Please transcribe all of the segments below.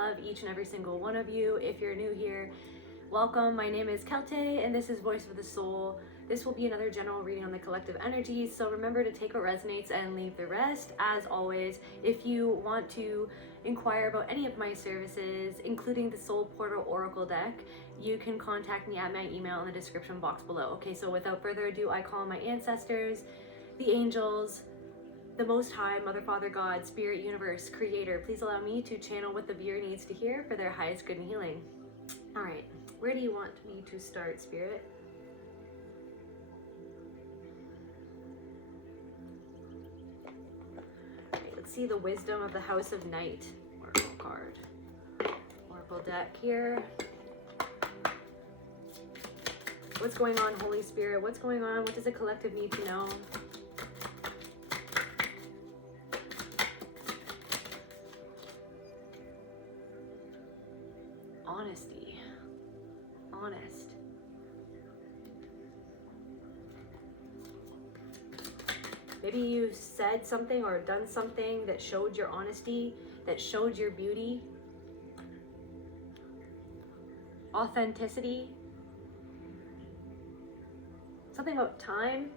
love each and every single one of you. If you're new here, welcome. My name is Kelte and this is Voice of the Soul. This will be another general reading on the collective energies, so remember to take what resonates and leave the rest. As always, if you want to inquire about any of my services, including the Soul Portal Oracle deck, you can contact me at my email in the description box below. Okay, so without further ado, I call my ancestors, the angels, the Most High, Mother, Father, God, Spirit, Universe, Creator. Please allow me to channel what the viewer needs to hear for their highest good and healing. All right, where do you want me to start, Spirit? Let's see the wisdom of the House of Night. Oracle card. Oracle deck here. What's going on, Holy Spirit? What's going on? What does the collective need to know? Honesty. Honest. Maybe you said something or done something that showed your honesty, that showed your beauty. Authenticity. Something about time.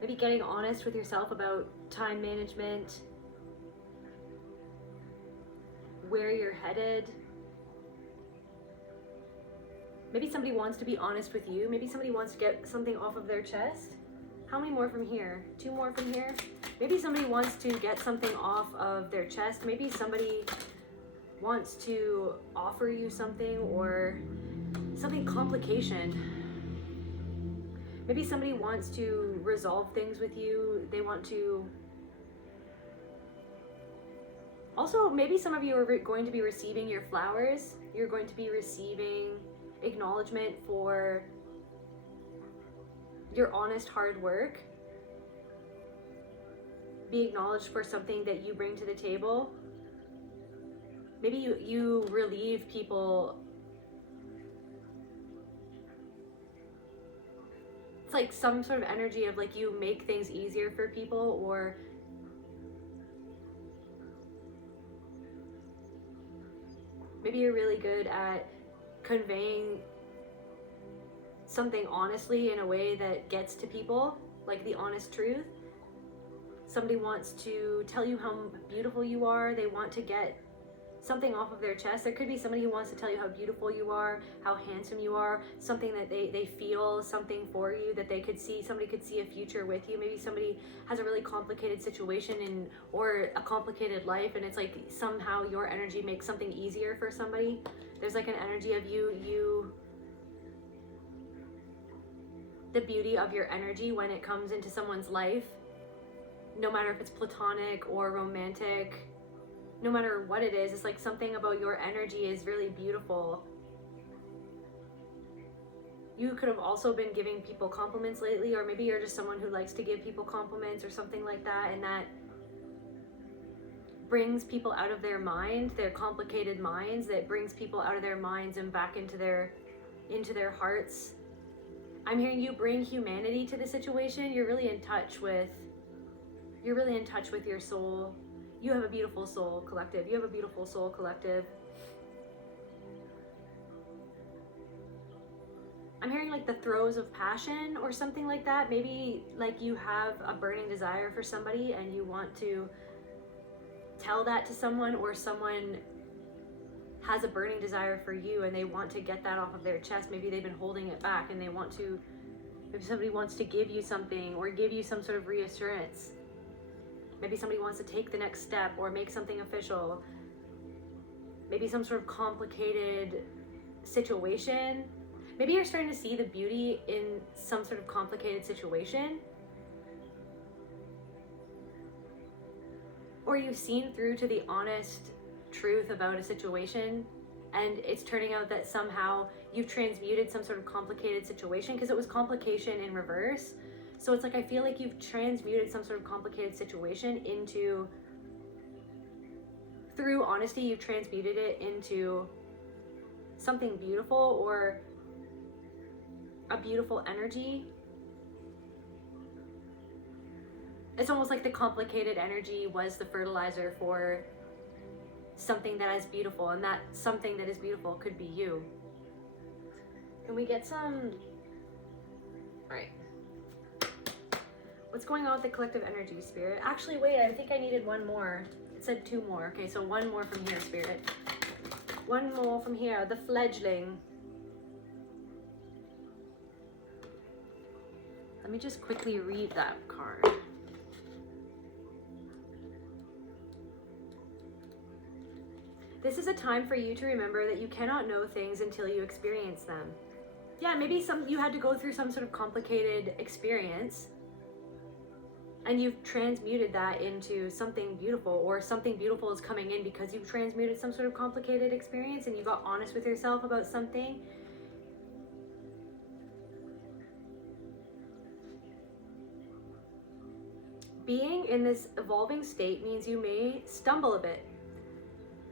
Maybe getting honest with yourself about time management, where you're headed. Maybe somebody wants to be honest with you. Maybe somebody wants to get something off of their chest. How many more from here? 2 more from here? Maybe somebody wants to get something off of their chest. Maybe somebody wants to offer you something or something complication. Maybe somebody wants to resolve things with you. They want to... Also, maybe some of you are going to be receiving your flowers. You're going to be receiving acknowledgement for your honest hard work. Be acknowledged for something that you bring to the table. Maybe you relieve people. It's like some sort of energy of like you make things easier for people, or maybe you're really good at conveying something honestly in a way that gets to people, like the honest truth. Somebody wants to tell you how beautiful you are. They want to get something off of their chest. There could be somebody who wants to tell you how beautiful you are, how handsome you are, something that they feel something for you, that they could see, somebody could see a future with you. Maybe somebody has a really complicated situation or a complicated life, and it's like somehow your energy makes something easier for somebody. There's like an energy of the beauty of your energy when it comes into someone's life, no matter if it's platonic or romantic, no matter what it is, it's like something about your energy is really beautiful. You could have also been giving people compliments lately, or maybe you're just someone who likes to give people compliments or something like that, and that brings people out of their mind, their complicated minds, that brings people out of their minds and back into their hearts. I'm hearing you bring humanity to the situation. You're really in touch with your soul. You have a beautiful soul, collective. You have a beautiful soul, collective. I'm hearing like the throes of passion or something like that. Maybe like you have a burning desire for somebody and you want to tell that to someone, or someone has a burning desire for you and they want to get that off of their chest. Maybe they've been holding it back and maybe somebody wants to give you something or give you some sort of reassurance. Maybe somebody wants to take the next step or make something official. Maybe some sort of complicated situation. Maybe you're starting to see the beauty in some sort of complicated situation. Or you've seen through to the honest truth about a situation, and it's turning out that somehow you've transmuted some sort of complicated situation, because it was complication in reverse. So it's like, I feel like you've transmuted some sort of complicated situation through honesty, you've transmuted it into something beautiful, or a beautiful energy. It's almost like the complicated energy was the fertilizer for something that is beautiful, and that something that is beautiful could be you. Can we get some? All right. What's going on with the collective energy, Spirit? Actually, wait, I think I needed one more. It said 2 more. Okay, so 1 more from here, Spirit. 1 more from here, the fledgling. Let me just quickly read that card. This is a time for you to remember that you cannot know things until you experience them. Yeah, maybe you had to go through some sort of complicated experience, and you've transmuted that into something beautiful, or something beautiful is coming in because you've transmuted some sort of complicated experience and you got honest with yourself about something. Being in this evolving state means you may stumble a bit.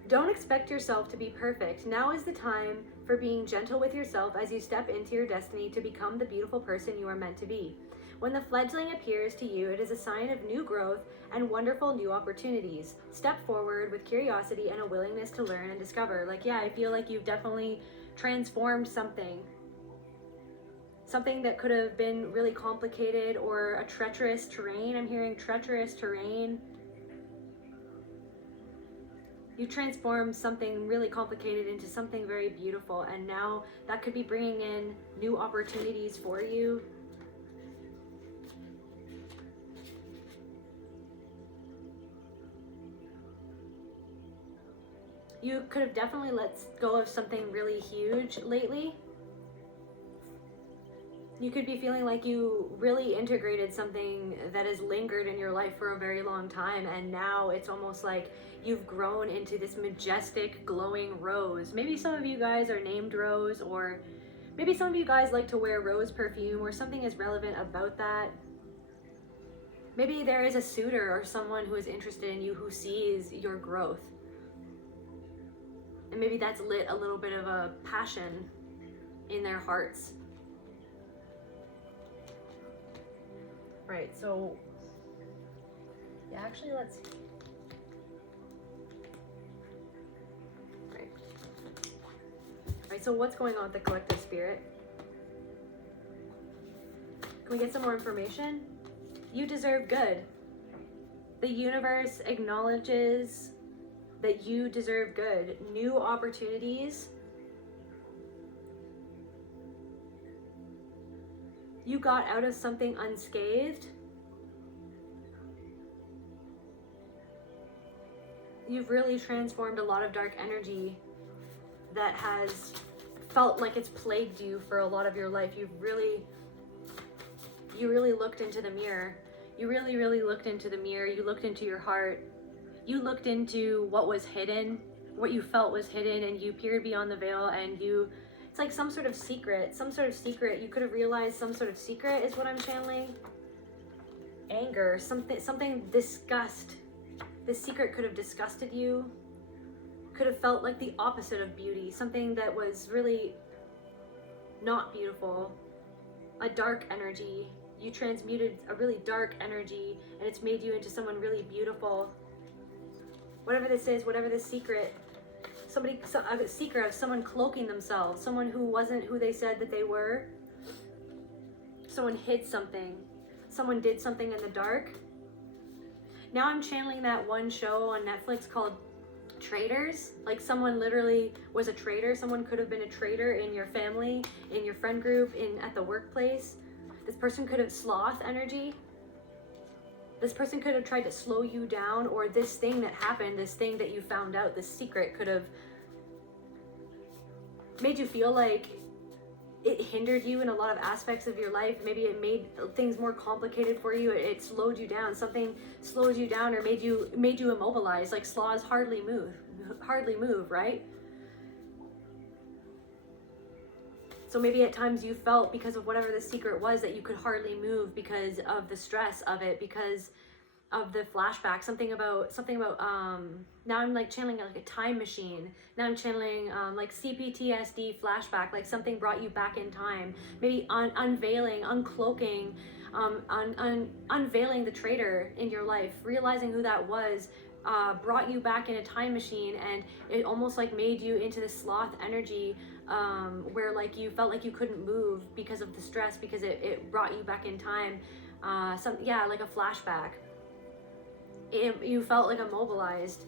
Don't expect yourself to be perfect. Now is the time for being gentle with yourself as you step into your destiny to become the beautiful person you are meant to be. When the fledgling appears to you, it is a sign of new growth and wonderful new opportunities. Step forward with curiosity and a willingness to learn and discover. Like, yeah, I feel like you've definitely transformed something. Something that could have been really complicated, or a treacherous terrain. I'm hearing treacherous terrain. You transformed something really complicated into something very beautiful, and now that could be bringing in new opportunities for you. You could have definitely let go of something really huge lately. You could be feeling like you really integrated something that has lingered in your life for a very long time, and now it's almost like you've grown into this majestic, glowing rose. Maybe some of you guys are named Rose, or maybe some of you guys like to wear rose perfume, or something is relevant about that. Maybe there is a suitor or someone who is interested in you who sees your growth. And maybe that's lit a little bit of a passion in their hearts. Right, so yeah, actually let's see. Right, so what's going on with the collective spirit? Can we get some more information? You deserve good. The universe acknowledges that you deserve good. New opportunities. You got out of something unscathed. You've really transformed a lot of dark energy that has felt like it's plagued you for a lot of your life. You really looked into the mirror. You really looked into the mirror. You looked into your heart. You looked into what was hidden, what you felt was hidden, and you peered beyond the veil, and it's like some sort of secret. You could have realized some sort of secret is what I'm channeling. Anger, something disgust. This secret could have disgusted you. Could have felt like the opposite of beauty. Something that was really not beautiful. A dark energy. You transmuted a really dark energy, and it's made you into someone really beautiful. Whatever this is, whatever this secret, a secret of someone cloaking themselves, someone who wasn't who they said that they were. Someone hid something. Someone did something in the dark. Now I'm channeling that one show on Netflix called Traitors. Like, someone literally was a traitor. Someone could have been a traitor in your family, in your friend group, at the workplace. This person could have sloth energy. This person could have tried to slow you down, or this thing that happened, this thing that you found out, this secret could have made you feel like it hindered you in a lot of aspects of your life. Maybe it made things more complicated for you. It slowed you down. Something slowed you down or made you immobilized. Like sloths hardly move, right? So maybe at times you felt, because of whatever the secret was, that you could hardly move because of the stress of it, because of the flashback. Something about now I'm like channeling like a time machine. Now I'm channeling like CPTSD flashback, like something brought you back in time. Maybe unveiling, uncloaking, unveiling the traitor in your life, realizing who that was, brought you back in a time machine, and it almost like made you into this sloth energy, where like you felt like you couldn't move because of the stress, because it brought you back in time. Like a flashback. You felt like immobilized.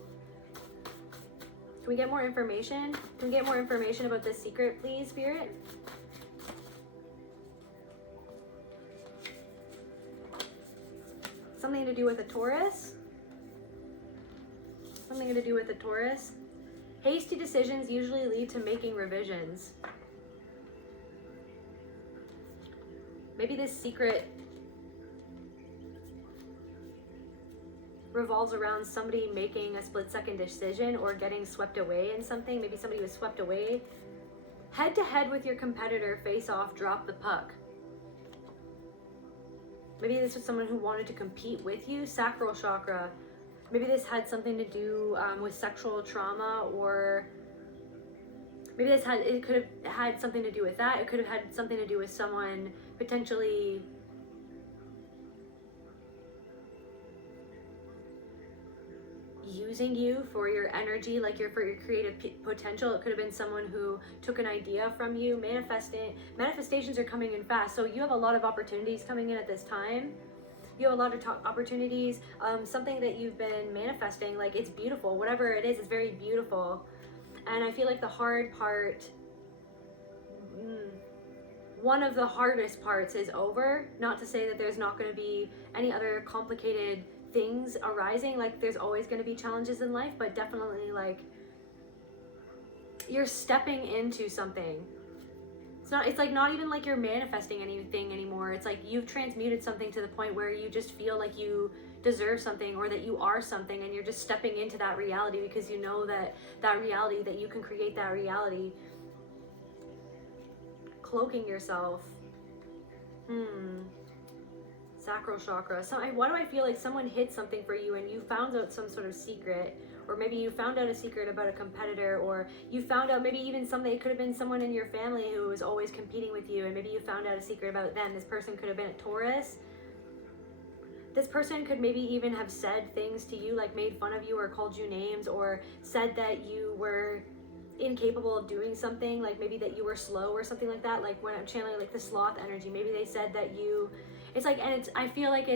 Can we get more information? Can we get more information about this secret, please, Spirit? Something to do with a Taurus? Something to do with a Taurus? Hasty decisions usually lead to making revisions. Maybe this secret revolves around somebody making a split-second decision or getting swept away in something. Maybe somebody was swept away. Head to head with your competitor, face off, drop the puck. Maybe this was someone who wanted to compete with you. Sacral chakra. Maybe this had something to do with sexual trauma, or maybe it could have had something to do with that. It could have had something to do with someone potentially using you for your energy, like for your creative potential. It could have been someone who took an idea from you. Manifestations are coming in fast, so you have a lot of opportunities coming in at this time. You have a lot of opportunities, something that you've been manifesting, like it's beautiful. Whatever it is, it's very beautiful. And I feel like the hard part, one of the hardest parts is over. Not to say that there's not going to be any other complicated things arising, like there's always going to be challenges in life, but definitely like you're stepping into something. It's like not even like you're manifesting anything anymore. It's like you've transmuted something to the point where you just feel like you deserve something, or that you are something, and you're just stepping into that reality because you know that reality, that you can create that reality. Cloaking yourself. Sacral chakra. So why do I feel like someone hid something for you and you found out some sort of secret? Or maybe you found out a secret about a competitor, or you found out maybe even something. It could have been someone in your family who was always competing with you, and maybe you found out a secret about them. This person could have been a Taurus. This person could maybe even have said things to you, like made fun of you or called you names, or said that you were incapable of doing something, like maybe that you were slow or something like that. Like when I'm channeling like the sloth energy, maybe they said that I feel like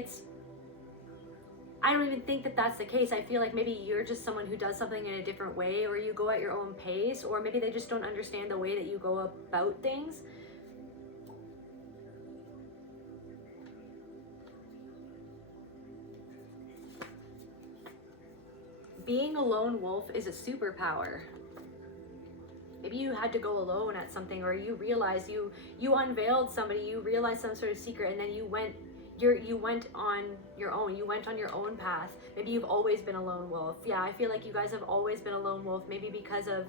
I don't even think that that's the case. I feel like maybe you're just someone who does something in a different way, or you go at your own pace, or maybe they just don't understand the way that you go about things. Being a lone wolf is a superpower. Maybe you had to go alone at something, or you realized you unveiled somebody, you realized some sort of secret, and then you went on your own. You went on your own path. Maybe you've always been a lone wolf. Yeah, I feel like you guys have always been a lone wolf, maybe because of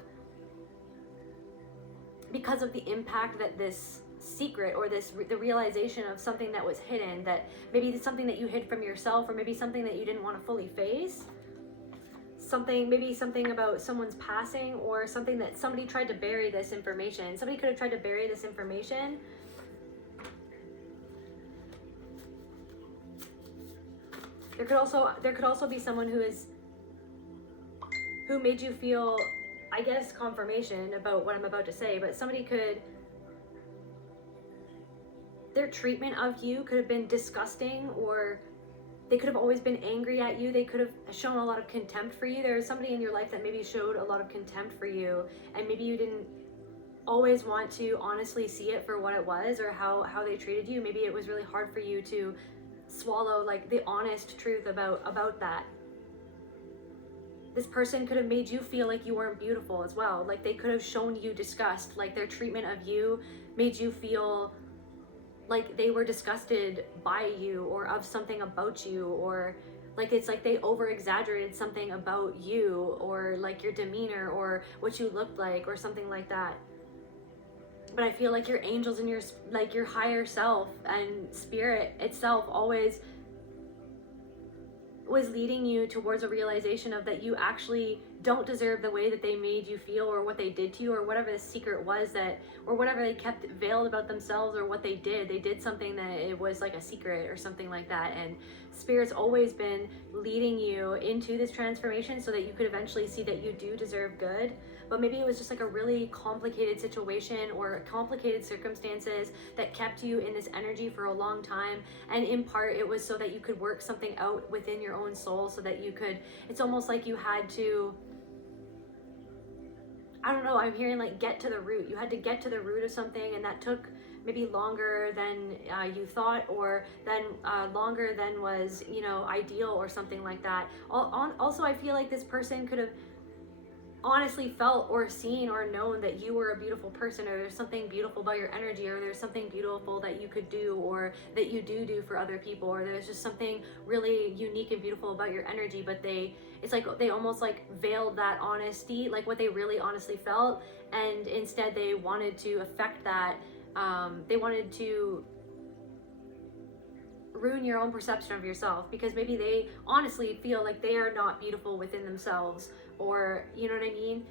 the impact that this secret, or the realization of something that was hidden, that maybe it's something that you hid from yourself, or maybe something that you didn't want to fully face. Maybe something about someone's passing, or something that somebody tried to bury this information. Somebody could have tried to bury this information. There could also be someone who made you feel, I guess, confirmation about what I'm about to say, but their treatment of you could have been disgusting, or they could have always been angry at you. They could have shown a lot of contempt for you. There was somebody in your life that maybe showed a lot of contempt for you, and maybe you didn't always want to honestly see it for what it was, or how they treated you. Maybe it was really hard for you to swallow like the honest truth about that. This person could have made you feel like you weren't beautiful as well. Like they could have shown you disgust. Like their treatment of you made you feel like they were disgusted by you, or of something about you, or like it's like they over exaggerated something about you, or like your demeanor, or what you looked like, or something like that. But I feel like your angels and your higher self and spirit itself always was leading you towards a realization of that you actually don't deserve the way that they made you feel, or what they did to you, or whatever the secret was that, or whatever they kept veiled about themselves, or what they did something that it was like a secret or something like that. And Spirit's always been leading you into this transformation so that you could eventually see that you do deserve good. But maybe it was just like a really complicated situation or complicated circumstances that kept you in this energy for a long time. And in part, it was so that you could work something out within your own soul, so that you could, it's almost like you had to, I don't know, I'm hearing like get to the root. You had to get to the root of something, and that took maybe longer than you thought, or then longer than was, you know, ideal or something like that. Also, I feel like this person could have honestly felt or seen or known that you were a beautiful person, or there's something beautiful about your energy, or there's something beautiful that you could do, or that you do for other people, or there's just something really unique and beautiful about your energy. But it's like they almost like veiled that honesty, like what they really honestly felt, and instead they wanted to affect that. They wanted to ruin your own perception of yourself, because maybe they honestly feel like they are not beautiful within themselves, or you know what I mean?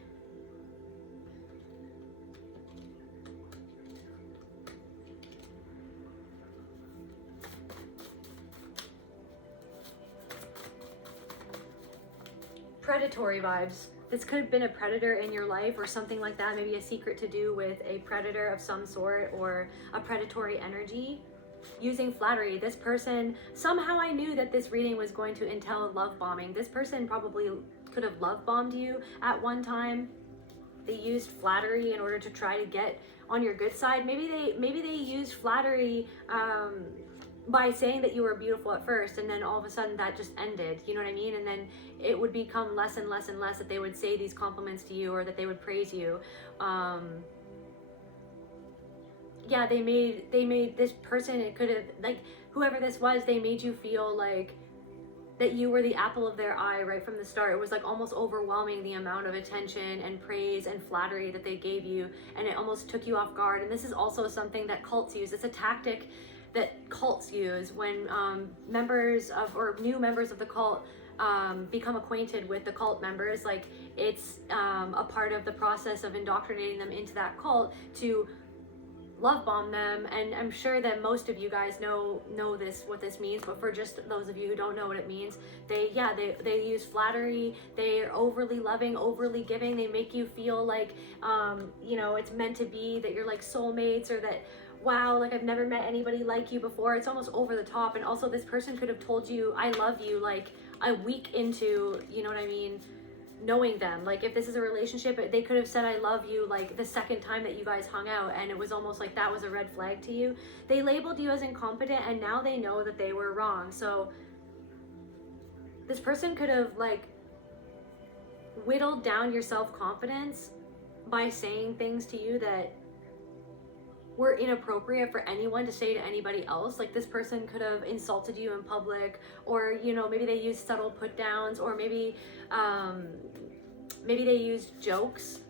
Predatory vibes. This could have been a predator in your life or something like that, maybe a secret to do with a predator of some sort, or a predatory energy. Using flattery. This person, somehow I knew that this reading was going to entail love bombing. This person probably could have love bombed you at one time. They used flattery in order to try to get on your good side. Maybe they used flattery by saying that you were beautiful at first, and then all of a sudden that just ended, you know what I mean? And then it would become less and less and less that they would say these compliments to you, or that they would praise you. Yeah, they made this person, it could have, like, whoever this was, they made you feel like that you were the apple of their eye right from the start. It was like almost overwhelming, the amount of attention and praise and flattery that they gave you, and it almost took you off guard. And this is also something that cults use. It's a tactic that cults use when members of, or new members of the cult become acquainted with the cult members. Like, it's a part of the process of indoctrinating them into that cult to love bomb them. And I'm sure that most of you guys know what this means, but for just those of you who don't know what it means, they use flattery. They're overly loving, overly giving. They make you feel like you know, it's meant to be, that you're like soulmates, or that, wow, like I've never met anybody like you before. It's almost over the top. And also, this person could have told you I love you like a week into, you know what I mean, knowing them. Like, if this is a relationship, they could have said I love you like the second time that you guys hung out, and it was almost like that was a red flag to you. They labeled you as incompetent, and now they know that they were wrong. So this person could have like whittled down your self-confidence by saying things to you that were inappropriate for anyone to say to anybody else. Like, this person could have insulted you in public, or, you know, maybe they used subtle put downs, or maybe they used jokes,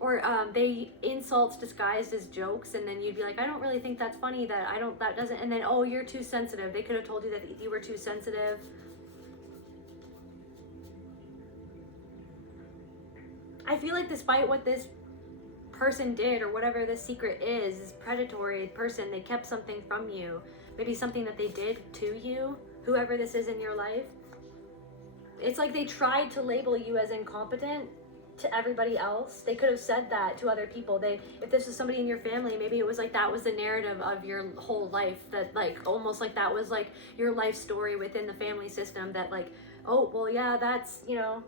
or they insults disguised as jokes, and then you'd be like, I don't really think that's funny, that doesn't, and then, oh, you're too sensitive. They could have told you that you were too sensitive. I feel like despite what this person did, or whatever the secret is, this predatory person, they kept something from you. Maybe something that they did to you, whoever this is in your life. It's like they tried to label you as incompetent to everybody else. They could have said that to other people. If this was somebody in your family, maybe it was like that was the narrative of your whole life, that like almost like that was like your life story within the family system, that like, oh, well, yeah, that's, you know,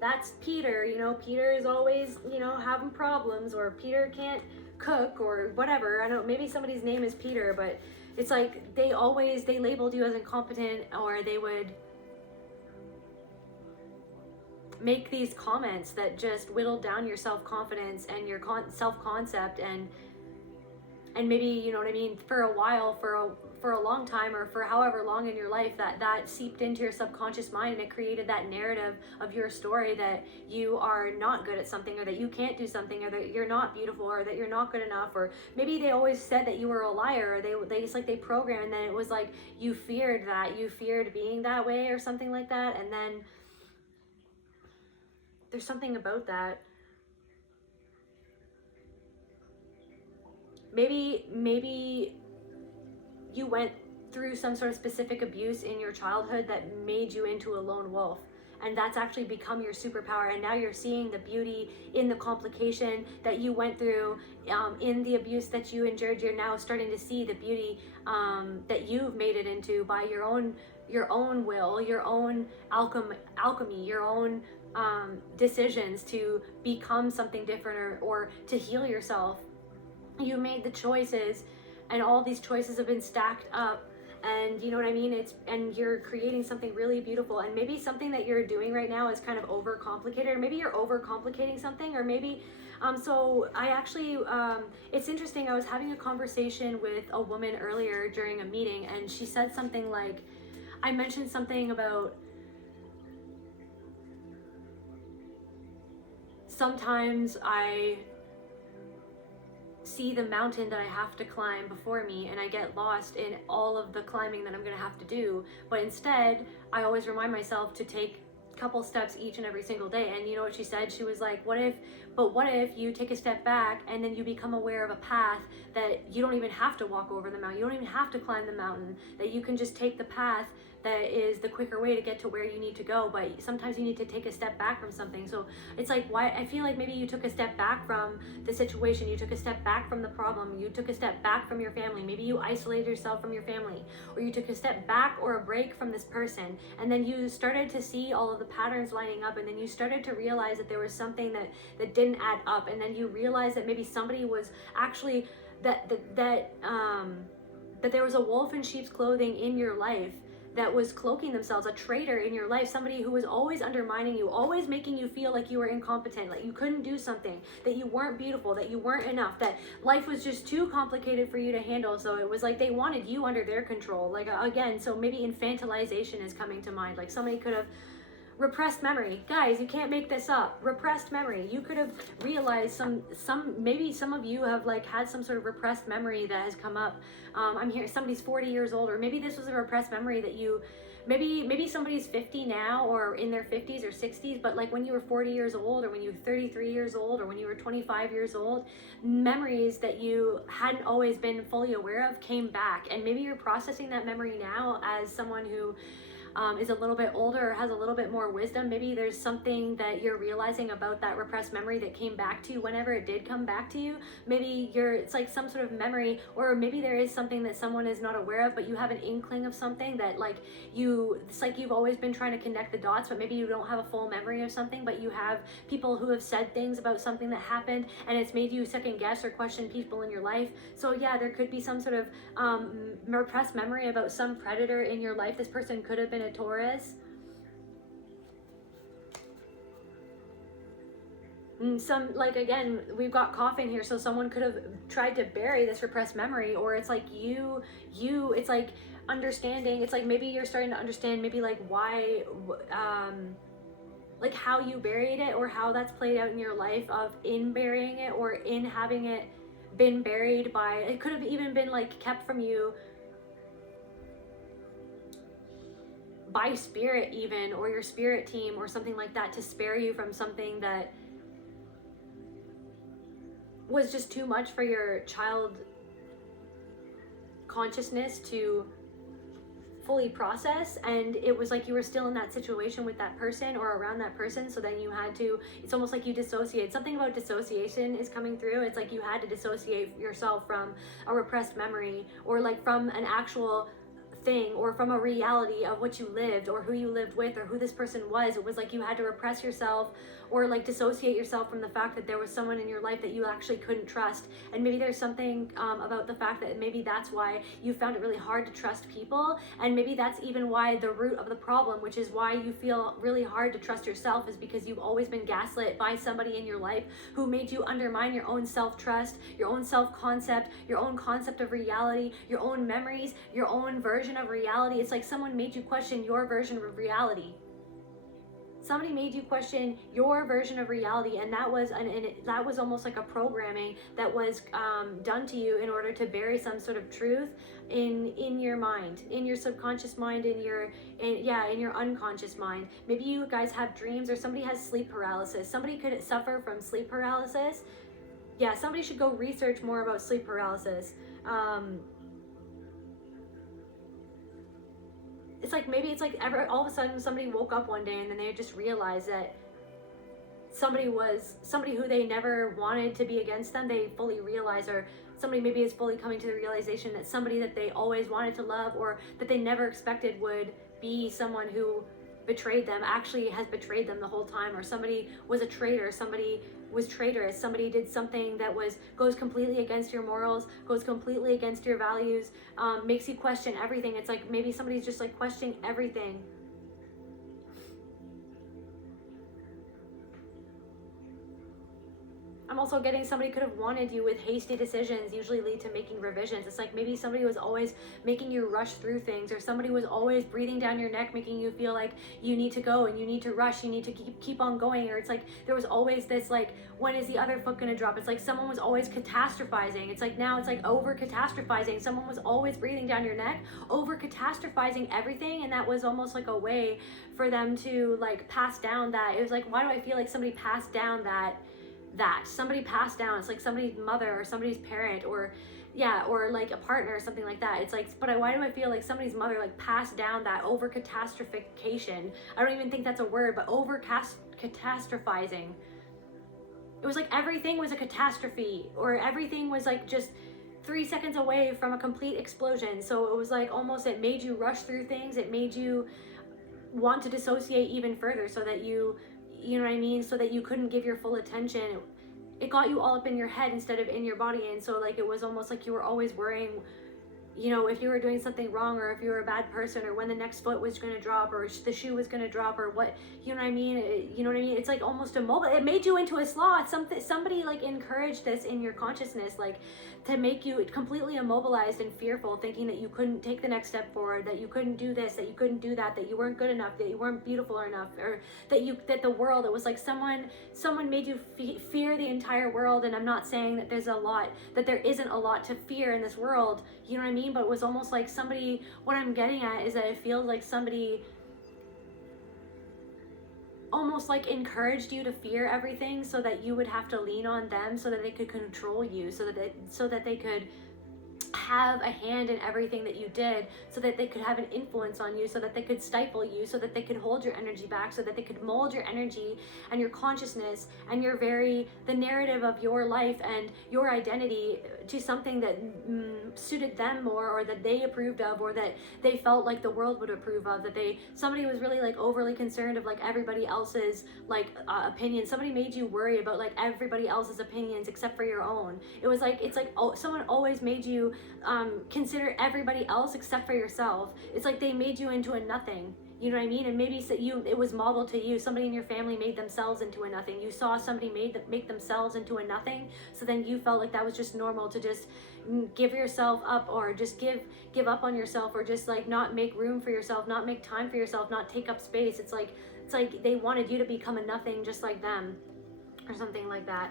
that's Peter, you know, Peter is always, you know, having problems, or Peter can't cook, or whatever. I don't, maybe somebody's name is Peter, but it's like they labeled you as incompetent, or they would make these comments that just whittled down your self-confidence and your self-concept, and maybe, you know what I mean, for a while, for a long time, or for however long in your life, that seeped into your subconscious mind, and it created that narrative of your story that you are not good at something, or that you can't do something, or that you're not beautiful, or that you're not good enough, or maybe they always said that you were a liar, or they just like they programmed, and then it was like you feared being that way, or something like that. And then there's something about that. Maybe you went through some sort of specific abuse in your childhood that made you into a lone wolf, and that's actually become your superpower, and now you're seeing the beauty in the complication that you went through, in the abuse that you endured. You're now starting to see the beauty that you've made it into by your own will, your own alchemy, your own decisions to become something different, or to heal yourself. You made the choices, and all these choices have been stacked up, and you know what I mean? And you're creating something really beautiful. And maybe something that you're doing right now is kind of overcomplicated, or maybe you're overcomplicating something, or maybe so I actually it's interesting. I was having a conversation with a woman earlier during a meeting, and she said something like, I mentioned something about sometimes I see the mountain that I have to climb before me, and I get lost in all of the climbing that I'm gonna have to do. But instead, I always remind myself to take a couple steps each and every single day. And you know what she said? She was like, what if you take a step back and then you become aware of a path that you don't even have to walk over the mountain, you don't even have to climb the mountain, that you can just take the path that is the quicker way to get to where you need to go. But sometimes you need to take a step back from something. So it's like, why I feel like maybe you took a step back from the situation, you took a step back from the problem, you took a step back from your family, maybe you isolated yourself from your family, or you took a step back or a break from this person, and then you started to see all of the patterns lining up, and then you started to realize that there was something that didn't add up, and then you realized that maybe somebody was actually that there was a wolf in sheep's clothing in your life that was cloaking themselves, a traitor in your life, somebody who was always undermining you, always making you feel like you were incompetent, like you couldn't do something, that you weren't beautiful, that you weren't enough, that life was just too complicated for you to handle. So it was like they wanted you under their control. Like, again, so maybe infantilization is coming to mind. Like somebody could have repressed memory. Guys, you can't make this up. Repressed memory. You could have realized maybe some of you have like had some sort of repressed memory that has come up. I'm here, somebody's 40 years old, or maybe this was a repressed memory that you, maybe somebody's 50 now, or in their 50s or 60s, but like when you were 40 years old, or when you were 33 years old, or when you were 25 years old, memories that you hadn't always been fully aware of came back. And maybe you're processing that memory now as someone who is a little bit older or has a little bit more wisdom. Maybe there's something that you're realizing about that repressed memory that came back to you whenever it did come back to you. Maybe it's like some sort of memory, or maybe there is something that someone is not aware of, but you have an inkling of something that it's like you've always been trying to connect the dots, but maybe you don't have a full memory of something, but you have people who have said things about something that happened, and it's made you second guess or question people in your life. So yeah, there could be some sort of repressed memory about some predator in your life. This person could have been a Taurus. Some, like, again, we've got coffin here, so someone could have tried to bury this repressed memory, or it's like it's like understanding, it's like maybe you're starting to understand maybe like why, like how you buried it, or how that's played out in your life of in burying it, or in having it been buried by, it could have even been like kept from you by spirit even, or your spirit team or something like that, to spare you from something that was just too much for your child consciousness to fully process. And it was like you were still in that situation with that person or around that person, so then you had to, it's almost like you dissociate. Something about dissociation is coming through. It's like you had to dissociate yourself from a repressed memory, or like from an actual thing, or from a reality of what you lived, or who you lived with, or who this person was. It was like you had to repress yourself, or like dissociate yourself from the fact that there was someone in your life that you actually couldn't trust. And maybe there's something about the fact that maybe that's why you found it really hard to trust people, and maybe that's even why the root of the problem, which is why you feel really hard to trust yourself, is because you've always been gaslit by somebody in your life who made you undermine your own self-trust, your own self-concept, your own concept of reality, your own memories, your own version of reality. It's like someone made you question your version of reality. Somebody made you question your version of reality, and that was almost like a programming that was done to you in order to bury some sort of truth in your mind, in your subconscious mind, in your unconscious mind. Maybe you guys have dreams, or somebody has sleep paralysis. Somebody could suffer from sleep paralysis. Yeah, somebody should go research more about sleep paralysis. It's like, maybe it's like all of a sudden somebody woke up one day and then they just realized that somebody who they never wanted to be against them, they fully realize, or somebody maybe is fully coming to the realization that somebody that they always wanted to love, or that they never expected would be someone who betrayed them, actually has betrayed them the whole time. Or somebody was a traitor, somebody was traitorous, somebody did something that goes completely against your morals, goes completely against your values, makes you question everything. It's like maybe somebody's just like questioning everything. I'm also getting somebody could have wanted you with hasty decisions usually lead to making revisions. It's like maybe somebody was always making you rush through things, or somebody was always breathing down your neck, making you feel like you need to go and you need to rush, you need to keep on going. Or it's like there was always this like, when is the other foot gonna drop? It's like someone was always catastrophizing. It's like now it's like over catastrophizing. Someone was always breathing down your neck, over catastrophizing everything, and that was almost like a way for them to like pass down that. It was like, why do I feel like somebody passed down that somebody passed down? It's like somebody's mother or somebody's parent, or like a partner or something like that. It's like, but why do I feel like somebody's mother like passed down that over catastrophication? I don't even think that's a word, but over catastrophizing. It was like everything was a catastrophe, or everything was like just 3 seconds away from a complete explosion. So it was like almost, it made you rush through things. It made you want to dissociate even further, so that you know what I mean? So that you couldn't give your full attention. It got you all up in your head instead of in your body. And so like, it was almost like you were always worrying, you know, if you were doing something wrong, or if you were a bad person, or when the next foot was going to drop, or the shoe was going to drop, or what, you know what I mean? You know what I mean? It's like almost immobile. It made you into a sloth. Somebody like encouraged this in your consciousness, like to make you completely immobilized and fearful, thinking that you couldn't take the next step forward, that you couldn't do this, that you couldn't do that, that you weren't good enough, that you weren't beautiful enough, or that the world, it was like someone made you fear the entire world. And I'm not saying that there isn't a lot to fear in this world, you know what I mean? But it was almost like somebody, what I'm getting at is that it feels like somebody almost like encouraged you to fear everything, so that you would have to lean on them, so that they could control you, so that they could have a hand in everything that you did, so that they could have an influence on you, so that they could stifle you, so that they could hold your energy back, so that they could mold your energy and your consciousness and the narrative of your life and your identity to something that suited them more, or that they approved of, or that they felt like the world would approve of, that somebody was really like overly concerned of like everybody else's like opinion. Somebody made you worry about like everybody else's opinions except for your own. It's like someone always made you consider everybody else except for yourself. It's like they made you into a nothing. You know what I mean? And maybe it was modeled to you. Somebody in your family made themselves into a nothing. You saw somebody make themselves into a nothing. So then you felt like that was just normal to just give yourself up, or just give up on yourself, or just like not make room for yourself, not make time for yourself, not take up space. It's like they wanted you to become a nothing just like them, or something like that.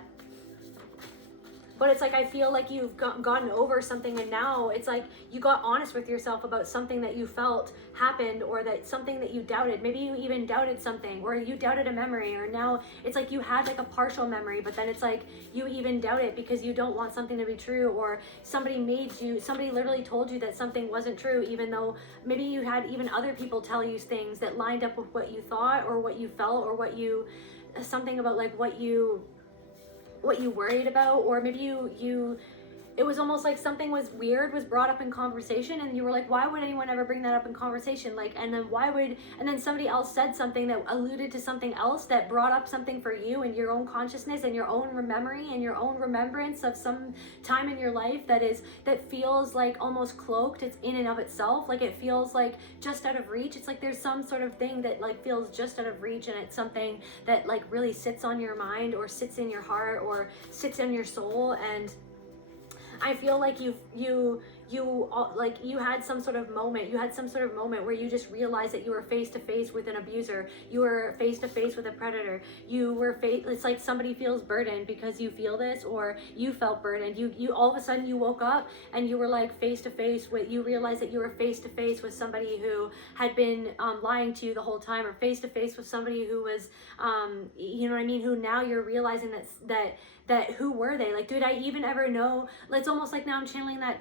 But it's like, I feel like you've gotten over something, and now it's like you got honest with yourself about something that you felt happened, or that something that you doubted. Maybe you even doubted something, or you doubted a memory, or now it's like you had like a partial memory, but then it's like you even doubt it because you don't want something to be true, or somebody literally told you that something wasn't true, even though maybe you had even other people tell you things that lined up with what you thought, or what you felt, or something about like what you worried about. Or maybe it was almost like something was brought up in conversation, and you were like, why would anyone ever bring that up in conversation? Like, and then somebody else said something that alluded to something else that brought up something for you in your own consciousness and your own memory and your own remembrance of some time in your life that feels like almost cloaked. It's in and of itself. Like, it feels like just out of reach. It's like there's some sort of thing that like feels just out of reach, and it's something that like really sits on your mind, or sits in your heart, or sits in your soul. And I feel like you you had some sort of moment, where you just realized that you were face to face with an abuser, you were face to face with a predator, it's like somebody feels burdened because you feel this, or you felt burdened, you all of a sudden you woke up and you were like face to face with, you realized that you were face to face with somebody who had been lying to you the whole time, or face to face with somebody who was you know what I mean, who now you're realizing that who were they? Like, did I even ever know? It's almost like now I'm channeling that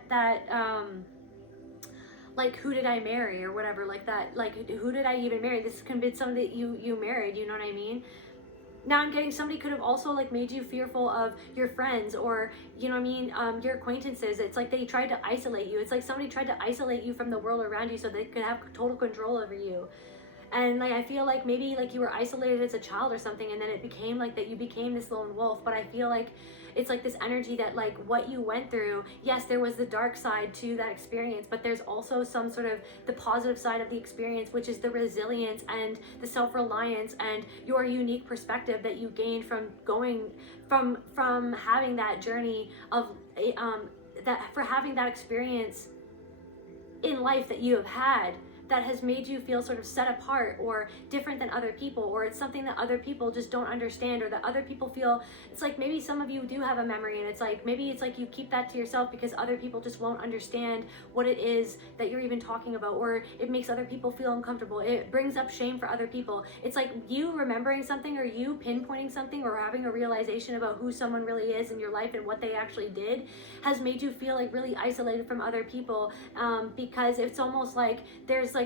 like, who did I marry or whatever, like that, like, who did I even marry? This can be somebody that you married, you know what I mean? Now I'm getting somebody could have also like made you fearful of your friends, or you know what I mean, your acquaintances. It's like they tried to isolate you. It's like somebody tried to isolate you from the world around you so they could have total control over you. And like, I feel like maybe like you were isolated as a child or something, and then it became like that you became this lone wolf. But I feel like it's like this energy that like what you went through, yes, there was the dark side to that experience, but there's also some sort of the positive side of the experience, which is the resilience and the self-reliance and your unique perspective that you gained from going from having that journey of having that experience in life that you have had, that has made you feel sort of set apart or different than other people, or it's something that other people just don't understand, or that other people feel. It's like maybe some of you do have a memory, and it's like maybe it's like you keep that to yourself because other people just won't understand what it is that you're even talking about, or it makes other people feel uncomfortable. It brings up shame for other people. It's like you remembering something, or you pinpointing something, or having a realization about who someone really is in your life and what they actually did has made you feel like really isolated from other people, because it's almost like there's like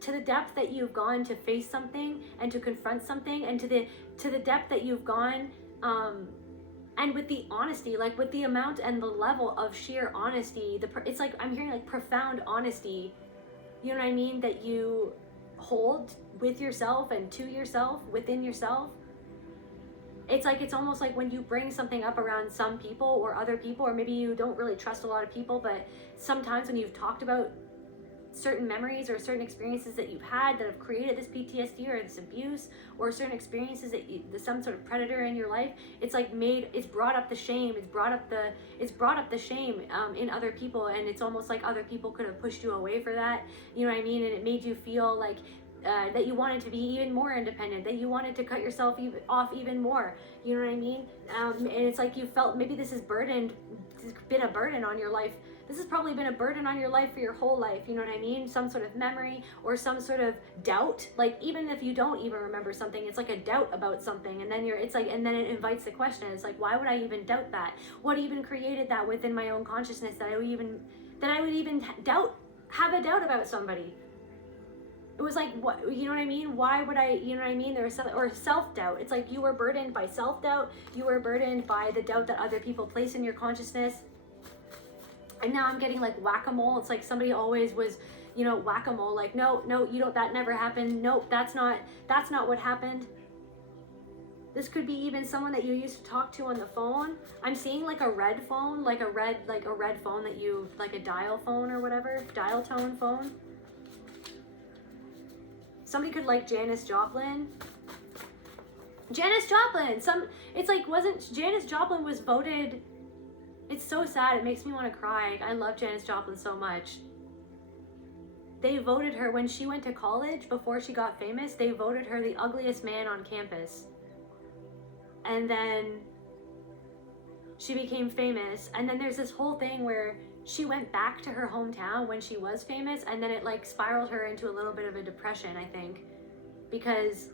to the depth that you've gone to face something and to confront something, and to the depth that you've gone, and with the honesty, like with the amount and the level of sheer honesty, it's like I'm hearing like profound honesty, you know what I mean, that you hold with yourself and to yourself, within yourself. It's like, it's almost like when you bring something up around some people or other people, or maybe you don't really trust a lot of people, but sometimes when you've talked about certain memories or certain experiences that you've had that have created this PTSD or this abuse, or certain experiences that some sort of predator in your life, it's like it's brought up the shame, it's brought up the shame in other people, and it's almost like other people could have pushed you away for that, you know what I mean, and it made you feel like that you wanted to be even more independent, that you wanted to cut yourself off even more, you know what I mean, and it's like you felt maybe this has been a burden on your life. This has probably been a burden on your life for your whole life, you know what I mean? Some sort of memory or some sort of doubt. Like, even if you don't even remember something, it's like a doubt about something, and then and then it invites the question. It's like, why would I even doubt that? What even created that within my own consciousness that I would even have a doubt about somebody? It was like, what, you know what I mean? Why would I, you know what I mean? There was or self-doubt. It's like you were burdened by self-doubt. You were burdened by the doubt that other people place in your consciousness. And now I'm getting like whack-a-mole. It's like somebody always was, you know, whack-a-mole. Like, no, you don't, that never happened. Nope, that's not what happened. This could be even someone that you used to talk to on the phone. I'm seeing like a red phone, like a red phone that you, like a dial phone or whatever, dial tone phone. Somebody could like Janis Joplin. It's like, Janis Joplin was voted. It's so sad. It makes me want to cry. I love Janis Joplin so much. They voted her when she went to college, before she got famous, they voted her the ugliest man on campus. And then she became famous. And then there's this whole thing where she went back to her hometown when she was famous, and then it like spiraled her into a little bit of a depression, I think, because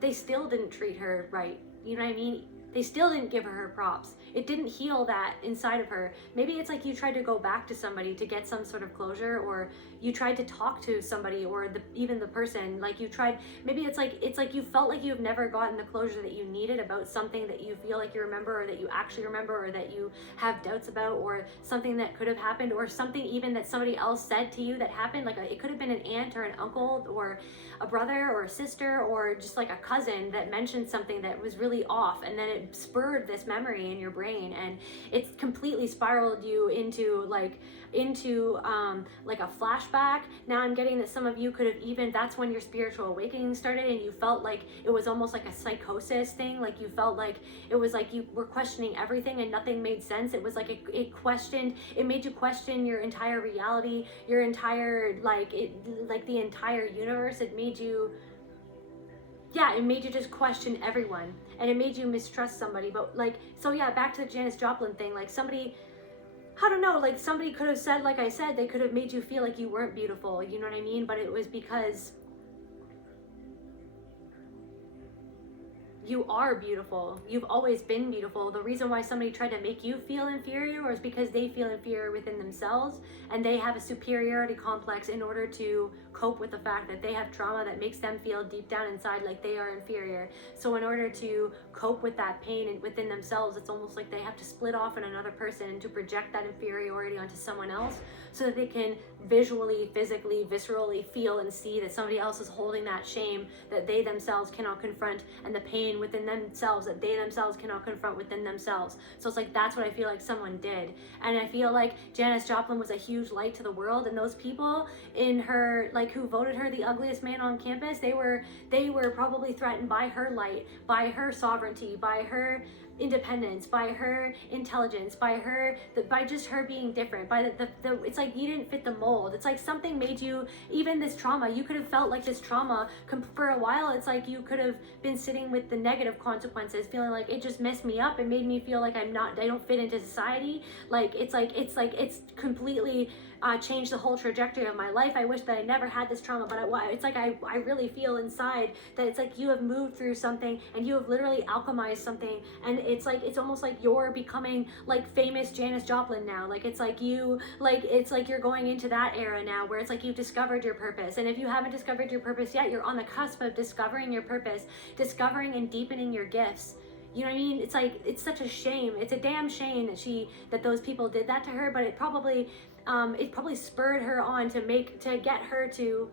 they still didn't treat her right. You know what I mean? They still didn't give her props. It didn't heal that inside of her. Maybe it's like you tried to go back to somebody to get some sort of closure, or you tried to talk to somebody, or even the person, like you tried, maybe it's like you felt like you've never gotten the closure that you needed about something that you feel like you remember, or that you actually remember, or that you have doubts about, or something that could have happened, or something even that somebody else said to you that happened. Like it could have been an aunt or an uncle or a brother or a sister, or just like a cousin that mentioned something that was really off, and then it spurred this memory in your brain, and it's completely spiraled you into like a flashback. Now I'm getting that some of you could have even, that's when your spiritual awakening started, and you felt like it was almost like a psychosis thing. Like you felt like it was like you were questioning everything and nothing made sense. It was like it made you question your entire reality, your entire the entire universe. It made you just question everyone, and it made you mistrust somebody. But back to the Janis Joplin thing, like somebody, I don't know, like somebody could have said, like I said, they could have made you feel like you weren't beautiful, you know what I mean? But it was because you are beautiful. You've always been beautiful. The reason why somebody tried to make you feel inferior is because they feel inferior within themselves, and they have a superiority complex in order to cope with the fact that they have trauma that makes them feel deep down inside like they are inferior. So in order to cope with that pain within themselves, it's almost like they have to split off in another person and to project that inferiority onto someone else, so that they can visually, physically, viscerally feel and see that somebody else is holding that shame that they themselves cannot confront, and the pain within themselves that they themselves cannot confront within themselves. So it's like, that's what I feel like someone did. And I feel like Janis Joplin was a huge light to the world, and those people in her, like, who voted her the ugliest man on campus, they were probably threatened by her light, by her sovereignty, by her independence, by her intelligence, by just her being different, by the it's like you didn't fit the mold. It's like something made you, even this trauma, you could have felt like this trauma for a while. It's like you could have been sitting with the negative consequences, feeling like it just messed me up. It made me feel like I don't fit into society. It's completely changed the whole trajectory of my life. I wish that I never had this trauma, but it's like I really feel inside that it's like you have moved through something, and you have literally alchemized something, and it's almost like you're becoming like famous Janis Joplin now. It's like you're going into that era now where it's like you've discovered your purpose. And if you haven't discovered your purpose yet, you're on the cusp of discovering your purpose, discovering and deepening your gifts. You know what I mean? It's like, it's such a shame. It's a damn shame that those people did that to her, but it probably spurred her on to get her to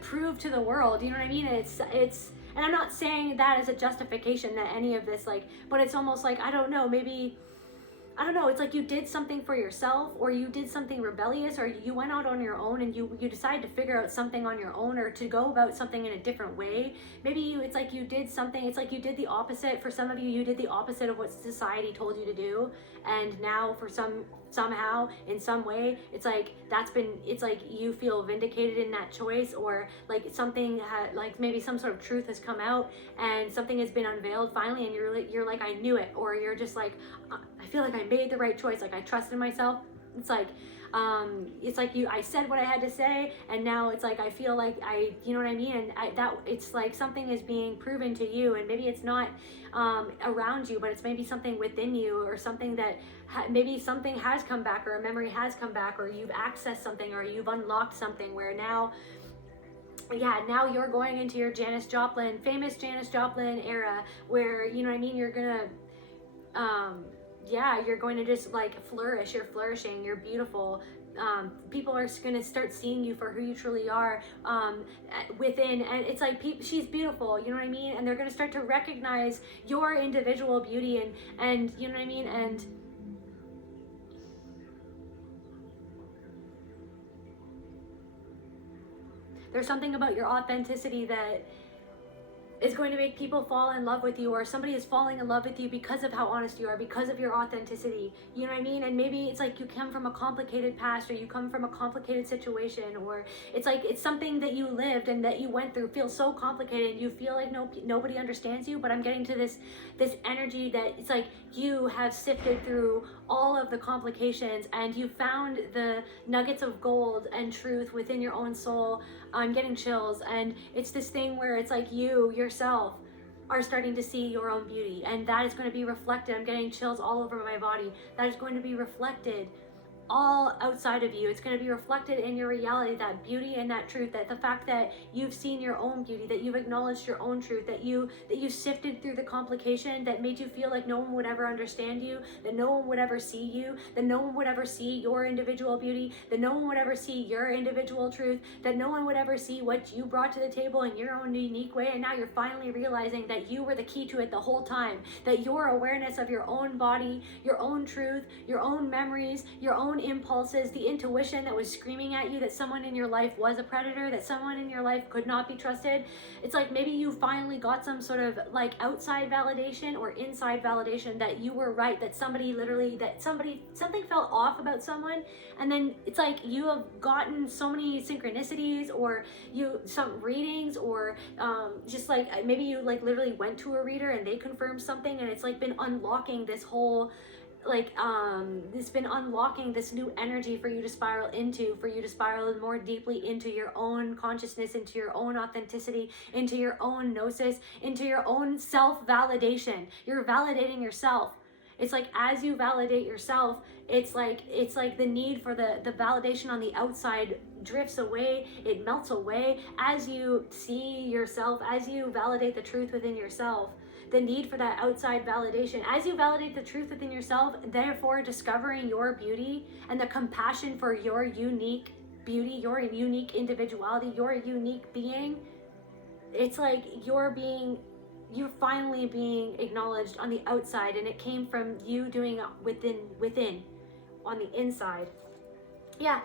prove to the world, you know what I mean? And I'm not saying that as a justification that any of this, but it's almost like, I don't know, it's like you did something for yourself, or you did something rebellious, or you went out on your own and you decided to figure out something on your own, or to go about something in a different way. Maybe it's like you did something, it's like you did the opposite. For some of you, you did the opposite of what society told you to do, and now somehow in some way it's like you feel vindicated in that choice, or like something maybe some sort of truth has come out and something has been unveiled finally, and you're like, I knew it, or you're just like, I feel like I made the right choice, like I trusted myself. It's like I said what I had to say, and now it's like I feel like you know what I mean? And it's like something is being proven to you, and maybe it's not around you, but it's maybe something within you, or something that maybe something has come back, or a memory has come back, or you've accessed something, or you've unlocked something where now you're going into your famous Janis Joplin era, where, you know what I mean, you're gonna you're going to just like flourish. You're flourishing. You're beautiful. People are going to start seeing you for who you truly are within, and it's like she's beautiful, you know what I mean? And they're going to start to recognize your individual beauty, and you know what I mean? And there's something about your authenticity that is going to make people fall in love with you, or somebody is falling in love with you because of how honest you are, because of your authenticity, you know what I mean? And maybe it's like you come from a complicated past, or you come from a complicated situation, or it's like it's something that you lived and that you went through feels so complicated, and you feel like nobody understands you. But I'm getting to this energy that it's like you have sifted through all of the complications, and you found the nuggets of gold and truth within your own soul. I'm getting chills, and it's this thing where it's like you yourself are starting to see your own beauty, and that is going to be reflected. I'm getting chills all over my body. That is going to be reflected all outside of you. It's going to be reflected in your reality, that beauty and that truth, that the fact that you've seen your own beauty, that you've acknowledged your own truth, that you sifted through the complication that made you feel like no one would ever understand you, that no one would ever see you, that no one would ever see your individual beauty, that no one would ever see your individual truth, that no one would ever see what you brought to the table in your own unique way. And now you're finally realizing that you were the key to it the whole time, that your awareness of your own body, your own truth, your own memories, your own impulses, the intuition that was screaming at you that someone in your life was a predator, that someone in your life could not be trusted. It's like maybe you finally got some sort of like outside validation or inside validation that you were right, that somebody literally, that something felt off about someone, and then it's like you have gotten so many synchronicities or some readings, or just like maybe you like literally went to a reader and they confirmed something, and it's like been unlocking this whole it's been unlocking this new energy for you to spiral more deeply into your own consciousness, into your own authenticity, into your own gnosis, into your own self-validation. You're validating yourself. It's like as you validate yourself, it's like the need for the validation on the outside drifts away, it melts away as you see yourself, as you validate the truth within yourself. The need for that outside validation. As you validate the truth within yourself, therefore discovering your beauty and the compassion for your unique beauty, your unique individuality, your unique being, it's like you're finally being acknowledged on the outside, and it came from you doing it within, on the inside. Yeah,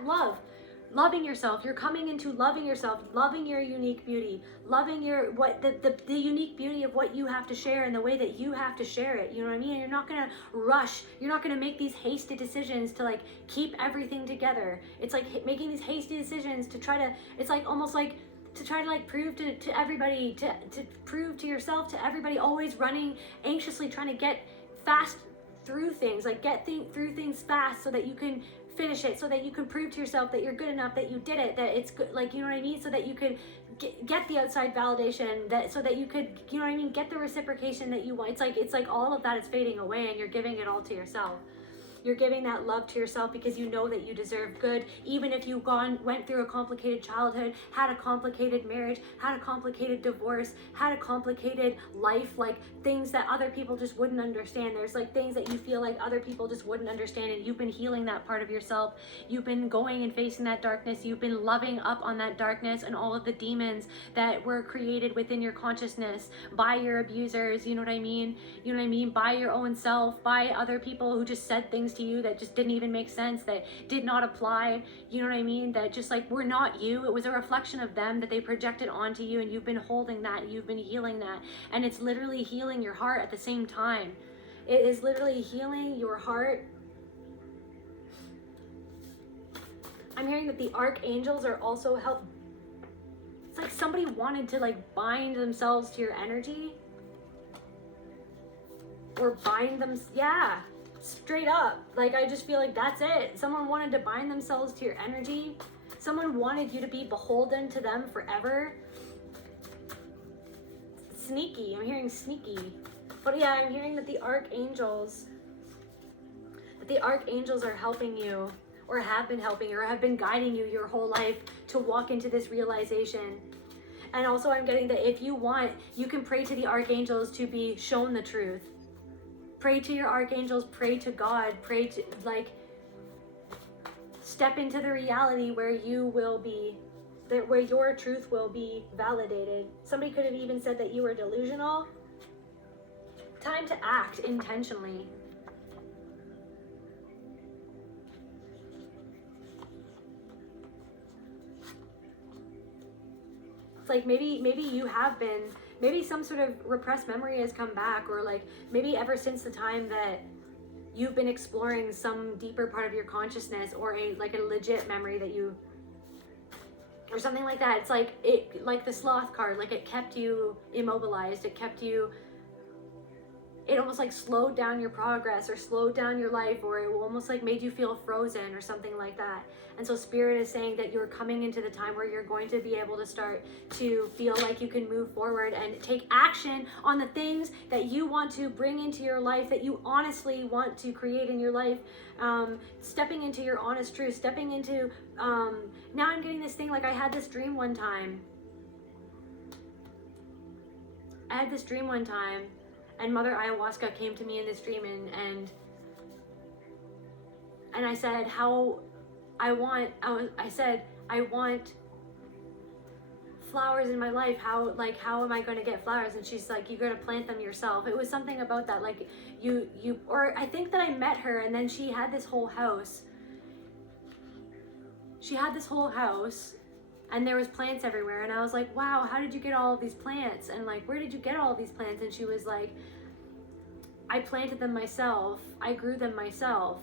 loving yourself. You're coming into loving yourself, loving your unique beauty, loving the unique beauty of what you have to share and the way that you have to share it. You know what I mean? And you're not gonna rush. You're not gonna make these hasty decisions to like keep everything together. It's like making these hasty decisions to try to. It's like almost like to try to like prove to everybody, to prove to yourself, to everybody, always running anxiously, trying to get fast through things, like get through things fast so that you can finish it, so that you can prove to yourself that you're good enough, that you did it, that it's good, like, you know what I mean, so that you could get the outside validation, that so that you could, you know what I mean, get the reciprocation that you want. It's like all of that is fading away, and you're giving it all to yourself. You're giving that love to yourself because you know that you deserve good, even if you went through a complicated childhood, had a complicated marriage, had a complicated divorce, had a complicated life, like things that other people just wouldn't understand. There's like things that you feel like other people just wouldn't understand, and you've been healing that part of yourself. You've been going and facing that darkness. You've been loving up on that darkness and all of the demons that were created within your consciousness by your abusers, you know what I mean? You know what I mean? By your own self, by other people who just said things to you that just didn't even make sense, that did not apply, you know what I mean, that just like were not you. It was a reflection of them that they projected onto you, and you've been holding that, you've been healing that, and it's literally healing your heart at the same time. It is literally healing your heart. I'm hearing that the archangels are also help. It's like somebody wanted to like bind themselves to your energy, or bind them, yeah, straight up. Like, I just feel like that's it. Someone wanted to bind themselves to your energy. Someone wanted you to be beholden to them forever. Sneaky. I'm hearing sneaky. But yeah, I'm hearing that the archangels are helping you, or have been helping, or have been guiding you your whole life to walk into this realization. And also I'm getting that if you want, you can pray to the archangels to be shown the truth. Pray to your archangels, pray to God, pray to, like, step into the reality where you will be, where your truth will be validated. Somebody could have even said that you were delusional. Time to act intentionally. It's like maybe you have been, maybe some sort of repressed memory has come back, or like maybe ever since the time that you've been exploring some deeper part of your consciousness, or a legit memory that you, or something like that. It's like it, like the sloth card, like it kept you immobilized, it kept you it almost like slowed down your progress or slowed down your life, or it almost like made you feel frozen or something like that. And so Spirit is saying that you're coming into the time where you're going to be able to start to feel like you can move forward and take action on the things that you want to bring into your life, that you honestly want to create in your life. Stepping into your honest truth, stepping into, now I'm getting this thing, like I had this dream one time. And Mother Ayahuasca came to me in this dream, and I said I want flowers in my life. How am I going to get flowers? And she's like, you got to plant them yourself. It was something about that, like or I think that I met her, and then she had this whole house. And there was plants everywhere, and I was like, wow, how did you get all of these plants? And like, where did you get all of these plants? And she was like, I planted them myself. I grew them myself.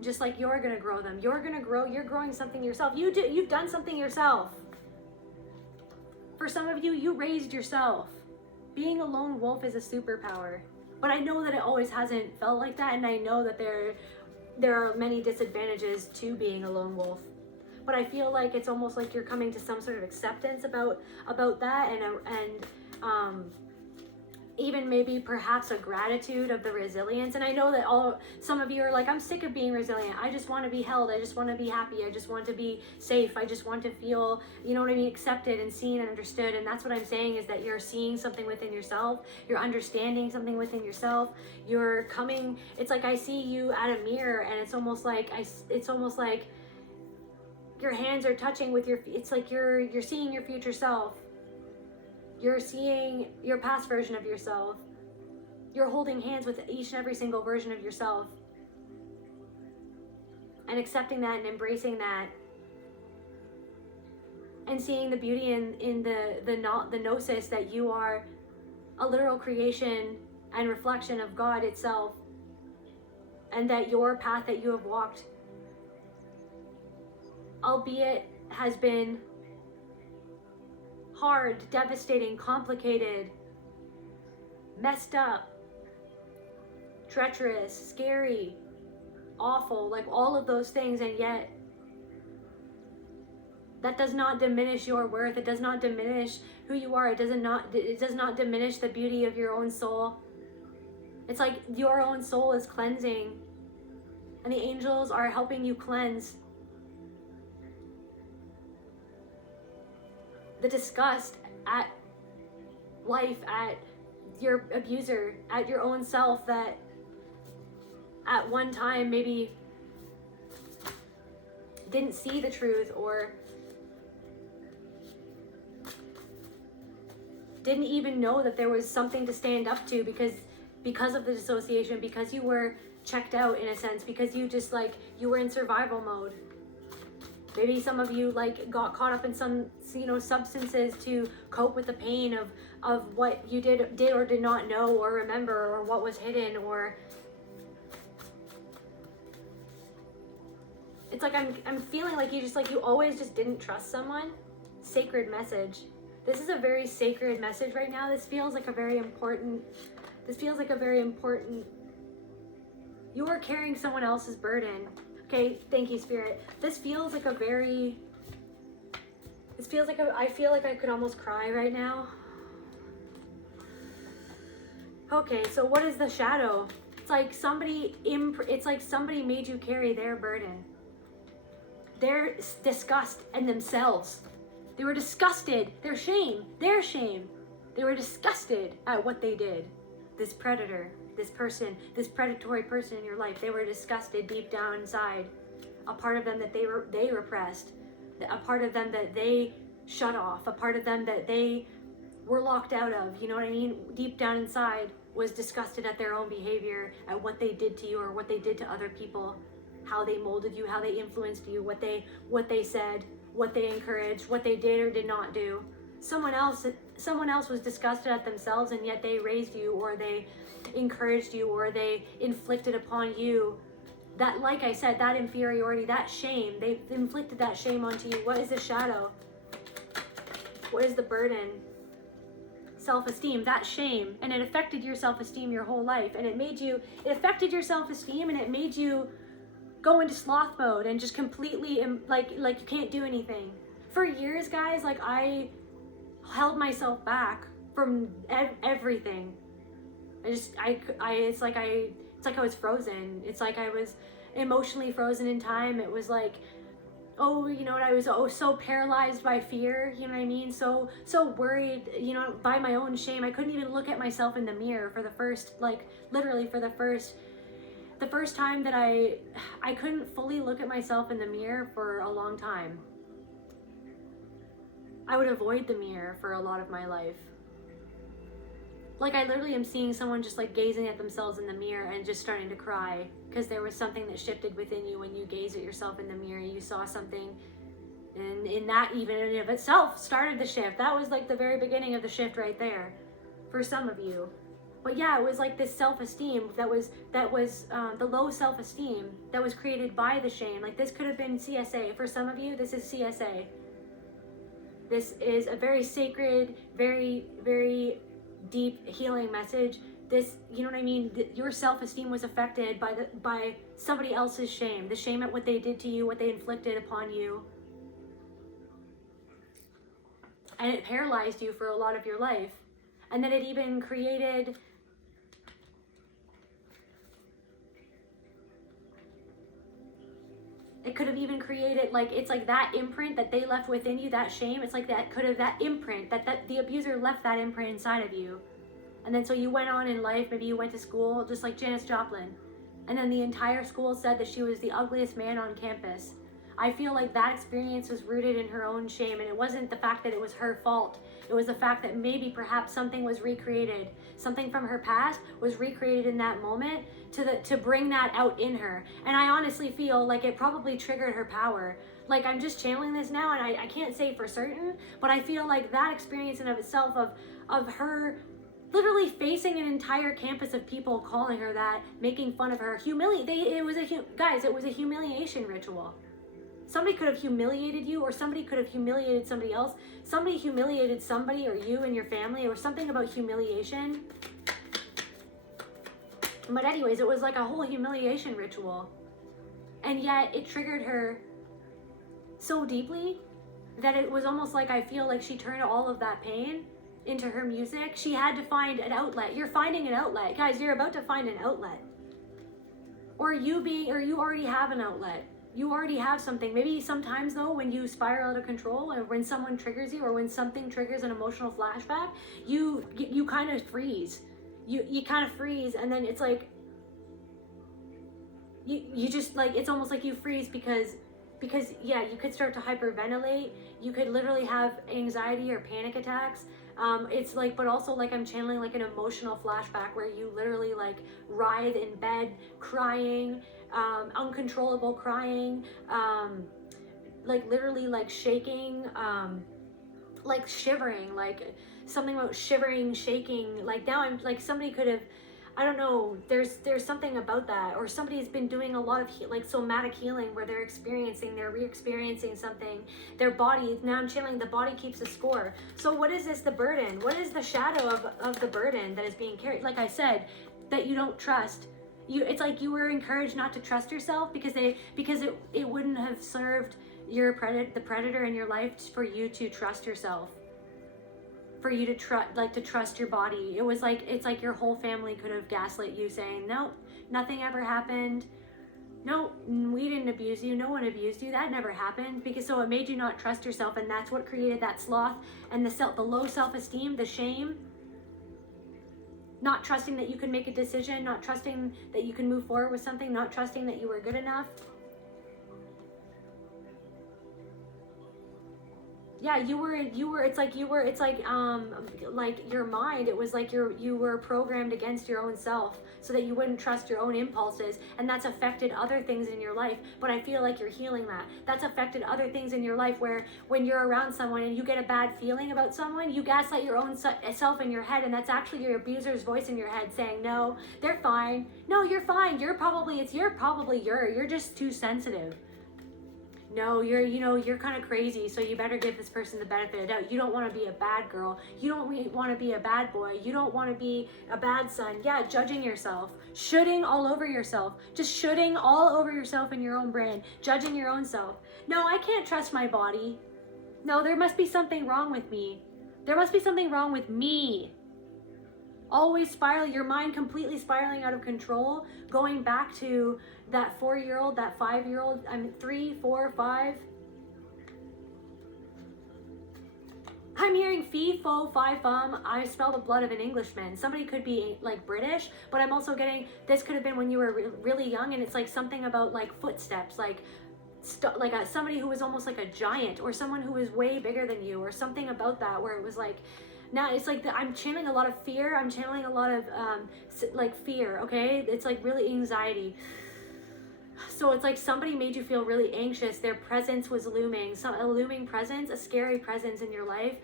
Just like you're gonna grow them. You're growing something yourself. You've done something yourself. For some of you, you raised yourself. Being a lone wolf is a superpower. But I know that it always hasn't felt like that, and I know that there are many disadvantages to being a lone wolf. But I feel like it's almost like you're coming to some sort of acceptance about that, and even maybe perhaps a gratitude of the resilience. And I know that some of you are like, I'm sick of being resilient. I just want to be held. I just want to be happy. I just want to be safe. I just want to feel, you know what I mean, accepted and seen and understood. And that's what I'm saying, is that you're seeing something within yourself. You're understanding something within yourself. You're coming, it's like I see you at a mirror, and it's almost like your hands are touching with it's like you're seeing your future self. You're seeing your past version of yourself. You're holding hands with each and every single version of yourself. And accepting that and embracing that. And seeing the beauty in the gnosis that you are a literal creation and reflection of God itself. And that your path that you have walked, albeit has been hard, devastating, complicated, messed up, treacherous, scary, awful, like all of those things, and yet that does not diminish your worth. It does not diminish who you are. It does not diminish the beauty of your own soul. It's like your own soul is cleansing, and the angels are helping you cleanse the disgust at life, at your abuser, at your own self, that at one time maybe didn't see the truth, or didn't even know that there was something to stand up to, because of the dissociation, because you were checked out in a sense, because you just like, you were in survival mode. Maybe some of you like got caught up in some, substances to cope with the pain of what you did or did not know or remember, or what was hidden, or it's like I'm feeling like you always just didn't trust someone. Sacred message. This is a very sacred message right now. This feels like a very important, you are carrying someone else's burden. Okay, thank you, Spirit. I feel like I could almost cry right now. Okay, so what is the shadow? It's like somebody made you carry their burden. Their disgust and themselves. They were disgusted. Their shame. They were disgusted at what they did. This predator. This person, this predatory person in your life, they were disgusted deep down inside. A part of them that they repressed, a part of them that they shut off, a part of them that they were locked out of, you know what I mean? Deep down inside was disgusted at their own behavior, at what they did to you or what they did to other people, how they molded you, how they influenced you, what they said, what they encouraged, what they did or did not do. Someone else was disgusted at themselves, and yet they raised you, or they encouraged you, or they inflicted upon you that, like I said, that inferiority, that shame. They inflicted that shame onto you. What is the shadow? What is the burden? self-esteem, that shame, and it affected your self-esteem your whole life, and it affected your self-esteem, and it made you go into sloth mode and just completely like you can't do anything. For years, guys, like I held myself back from everything. It's like I was frozen. It's like I was emotionally frozen in time. It was like, oh, you know what, I was so paralyzed by fear, you know what I mean? So worried, you know, by my own shame. I couldn't even look at myself in the mirror for the first, like, literally for the first time that I couldn't fully look at myself in the mirror for a long time. I would avoid the mirror for a lot of my life. Like, I literally am seeing someone just like gazing at themselves in the mirror and just starting to cry because there was something that shifted within you when you gaze at yourself in the mirror. You saw something, and in that, even in and of itself, started the shift. That was like the very beginning of the shift right there for some of you. But yeah, it was like this self-esteem that was the low self-esteem that was created by the shame. Like, this could have been CSA. For some of you, this is CSA. This is a very sacred, very, very deep healing message. This, you know what I mean? Your self-esteem was affected by somebody else's shame. The shame at what they did to you, what they inflicted upon you. And it paralyzed you for a lot of your life. And then it even created could have even created, like, it's like that imprint that they left within you, that shame, it's like that imprint, that the abuser left that imprint inside of you. And then so you went on in life, maybe you went to school, just like Janis Joplin, and then the entire school said that she was the ugliest man on campus. I feel like that experience was rooted in her own shame, and it wasn't the fact that it was her fault. It was the fact that maybe perhaps something was recreated. Something from her past was recreated in that moment to bring that out in her. And I honestly feel like it probably triggered her power. Like, I'm just channeling this now, and I can't say for certain, but I feel like that experience in of itself of her literally facing an entire campus of people calling her that, making fun of her, it was a humiliation ritual. Somebody could have humiliated you, or somebody could have humiliated somebody else. Somebody humiliated somebody, or you and your family, or something about humiliation. But anyways, it was like a whole humiliation ritual. And yet it triggered her so deeply that it was almost like, I feel like she turned all of that pain into her music. She had to find an outlet. You're finding an outlet. Guys, you're about to find an outlet. Or you already have an outlet. You already have something. Maybe sometimes though, when you spiral out of control, or when someone triggers you, or when something triggers an emotional flashback, you kind of freeze. You kind of freeze, and then it's like you just, like, it's almost like you freeze because yeah, you could start to hyperventilate. You could literally have anxiety or panic attacks. It's like, but also like I'm channeling like an emotional flashback where you literally like writhe in bed crying, uncontrollable crying, like literally like shaking, like shivering, like something about shivering, shaking. Like now I'm like, somebody could have, I don't know, there's something about that, or somebody's been doing a lot of like somatic healing where they're re-experiencing something. Their body, now I'm channeling, the body keeps a score. So what is this, the burden? What is the shadow of the burden that is being carried? Like I said, that you don't trust. It's like you were encouraged not to trust yourself because it wouldn't have served the predator in your life for you to trust yourself. For you to trust your body. It was like, it's like your whole family could have gaslit you, saying, no, nothing ever happened. No, we didn't abuse you. No one abused you. That never happened. Because so it made you not trust yourself, and that's what created that sloth and the low self-esteem, the shame. Not trusting that you can make a decision, not trusting that you can move forward with something, not trusting that you were good enough. Yeah, it's like your mind, it was like you were programmed against your own self so that you wouldn't trust your own impulses, and that's affected other things in your life. But I feel like you're healing that. That's affected other things in your life, where when you're around someone and you get a bad feeling about someone, you gaslight your own self in your head, and that's actually your abuser's voice in your head saying, no, they're fine. No, you're fine. You're just too sensitive. No, you're kind of crazy, so you better give this person the benefit of the doubt. You don't want to be a bad girl. You don't want to be a bad boy. You don't want to be a bad son. Yeah, judging yourself, shooting all over yourself, just shooting all over yourself in your own brain, judging your own self. No, I can't trust my body. No, there must be something wrong with me. There must be something wrong with me. Always spiral, your mind completely spiraling out of control, going back to that 4-year-old, that 5-year-old, 3, 4, 5. I'm hearing fee, fo, fi, fum. I smell the blood of an Englishman. Somebody could be like British, but I'm also getting, this could have been when you were really young, and it's like something about like footsteps, like somebody who was almost like a giant, or someone who was way bigger than you, or something about that, where it was like, now it's like I'm channeling a lot of fear. I'm channeling a lot of like fear. Okay, it's like really anxiety. So it's like somebody made you feel really anxious. Their presence was looming, a looming presence, a scary presence in your life.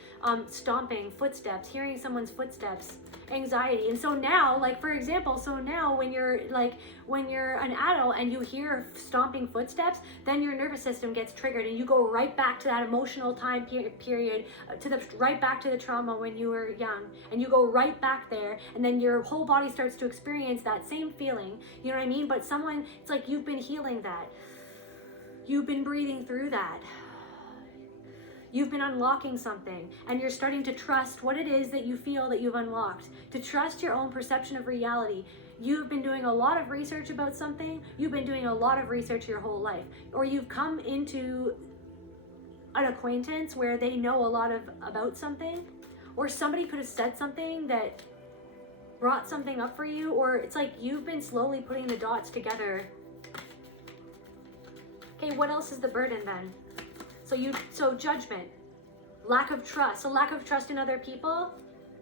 Stomping footsteps, hearing someone's footsteps, anxiety. And so now, like for example, so now when you're an adult and you hear stomping footsteps, then your nervous system gets triggered, and you go right back to that emotional time period, right back to the trauma when you were young, and you go right back there, and then your whole body starts to experience that same feeling. You know what I mean? But it's like you've been healing that. You've been breathing through that. You've been unlocking something, and you're starting to trust what it is that you feel that you've unlocked, to trust your own perception of reality. You've been doing a lot of research about something. You've been doing a lot of research your whole life, or you've come into an acquaintance where they know a lot about something, or somebody could have said something that brought something up for you, or it's like you've been slowly putting the dots together. Okay, what else is the burden then? So judgment, lack of trust. So lack of trust in other people,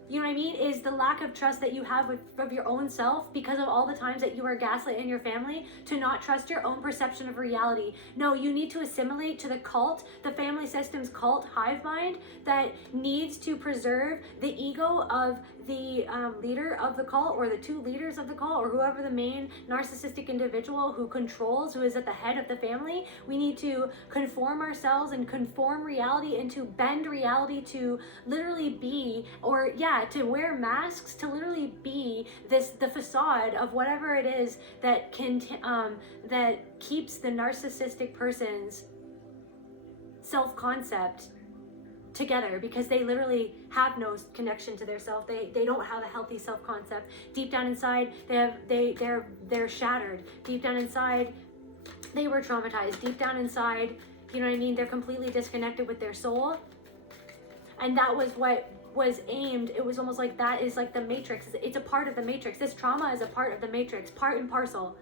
you know what I mean, is the lack of trust that you have of your own self because of all the times that you were gaslit in your family to not trust your own perception of reality. No, you need to assimilate to the cult, the family system's cult hive mind that needs to preserve the ego of the leader of the cult, or the 2 leaders of the cult, or whoever the main narcissistic individual who controls, who is at the head of the family. We need to conform ourselves and conform reality, and to bend reality to literally be, or to wear masks, to literally be the facade of whatever it is that that keeps the narcissistic person's self-concept together, because they literally have no connection to their self. They don't have a healthy self-concept. Deep down inside, they're shattered. Deep down inside, they were traumatized. Deep down inside, you know what I mean, they're completely disconnected with their soul. And that was what was aimed. It was almost like that is like the matrix. It's a part of the matrix. This trauma is a part of the matrix, part and parcel.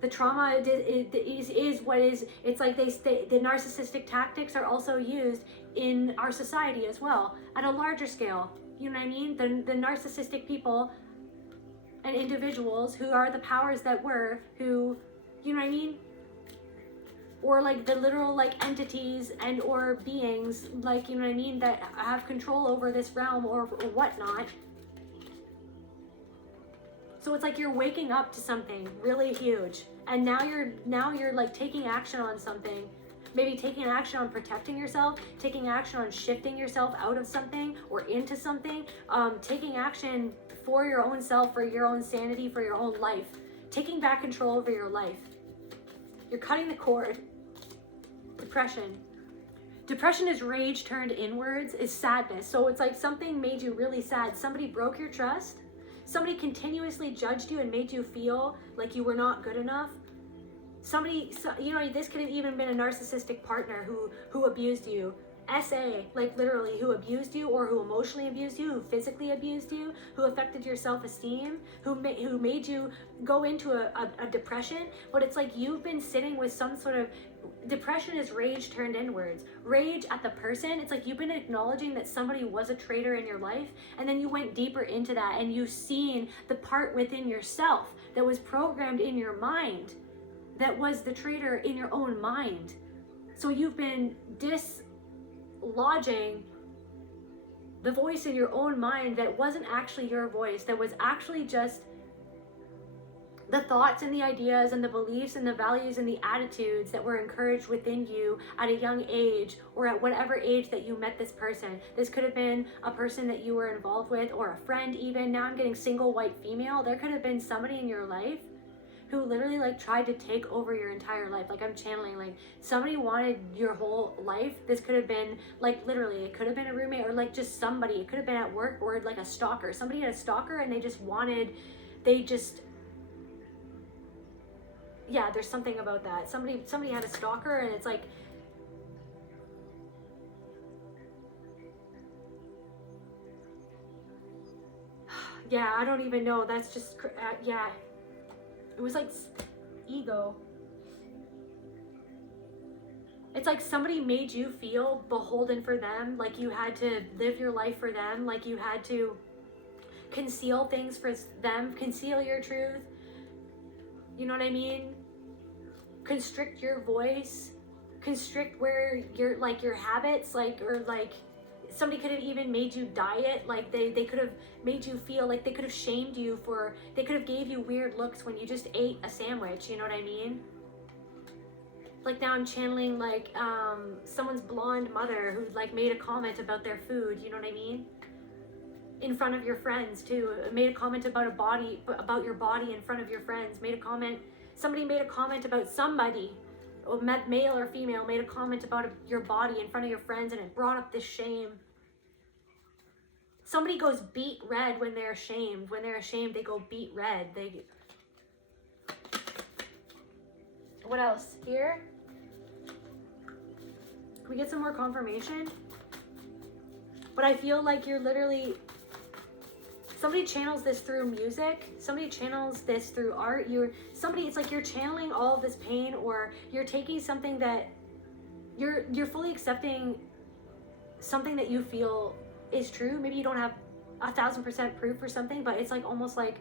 The trauma is what is, it's like the narcissistic tactics are also used in our society as well, at a larger scale. You know what I mean? The narcissistic people and individuals who are the powers that were, who, you know what I mean? Or like the literal like entities and or beings, like, you know what I mean, that have control over this realm or whatnot. So it's like you're waking up to something really huge, and now you're like taking action on something. Maybe taking action on protecting yourself, taking action on shifting yourself out of something or into something, taking action for your own self, for your own sanity, for your own life, taking back control over your life. You're cutting the cord. Depression. Depression is rage turned inwards, is sadness. So it's like something made you really sad. Somebody broke your trust. Somebody continuously judged you and made you feel like you were not good enough. Somebody, you know, this could have even been a narcissistic partner who abused you. SA, like literally, who abused you, or who emotionally abused you, who physically abused you, who affected your self-esteem, who made you go into a depression. But it's like you've been sitting with some sort of depression is rage turned inwards. Rage at the person. It's like you've been acknowledging that somebody was a traitor in your life, and then you went deeper into that, and you've seen the part within yourself that was programmed in your mind, that was the traitor in your own mind. So you've been dislodging the voice in your own mind that wasn't actually your voice, that was actually just the thoughts and the ideas and the beliefs and the values and the attitudes that were encouraged within you at a young age, or at whatever age that you met this person. This could have been a person that you were involved with, or a friend even. Now I'm getting single white female. There could have been somebody in your life who literally like tried to take over your entire life. Like I'm channeling, like somebody wanted your whole life. This could have been like literally, it could have been a roommate, or like just somebody. It could have been at work, or like a stalker. Somebody had a stalker and yeah, there's something about that. Somebody had a stalker, and it's like, yeah, I don't even know. That's just, yeah. It was like ego. It's like somebody made you feel beholden for them, like you had to live your life for them, like you had to conceal things for them, conceal your truth. You know what I mean? Constrict your voice, constrict where your habits, like, or like somebody could have even made you diet. Like they could have made you feel like, they could have shamed you for, they could have gave you weird looks when you just ate a sandwich. You know what I mean? Like now I'm channeling like someone's blonde mother who like made a comment about their food. You know what I mean? In front of your friends too. Made a comment about your body in front of your friends. Made a comment. Somebody made a comment about somebody, or male or female, made a comment about your body in front of your friends, and it brought up this shame. Somebody goes beet red when they're ashamed. When they're ashamed, they go beet red. What else? Here? Can we get some more confirmation? But I feel like you're literally, somebody channels this through music. Somebody channels this through art. It's like you're channeling all of this pain, or you're taking something that you're fully accepting something that you feel is true. Maybe you don't have 1,000% proof for something, but it's like almost like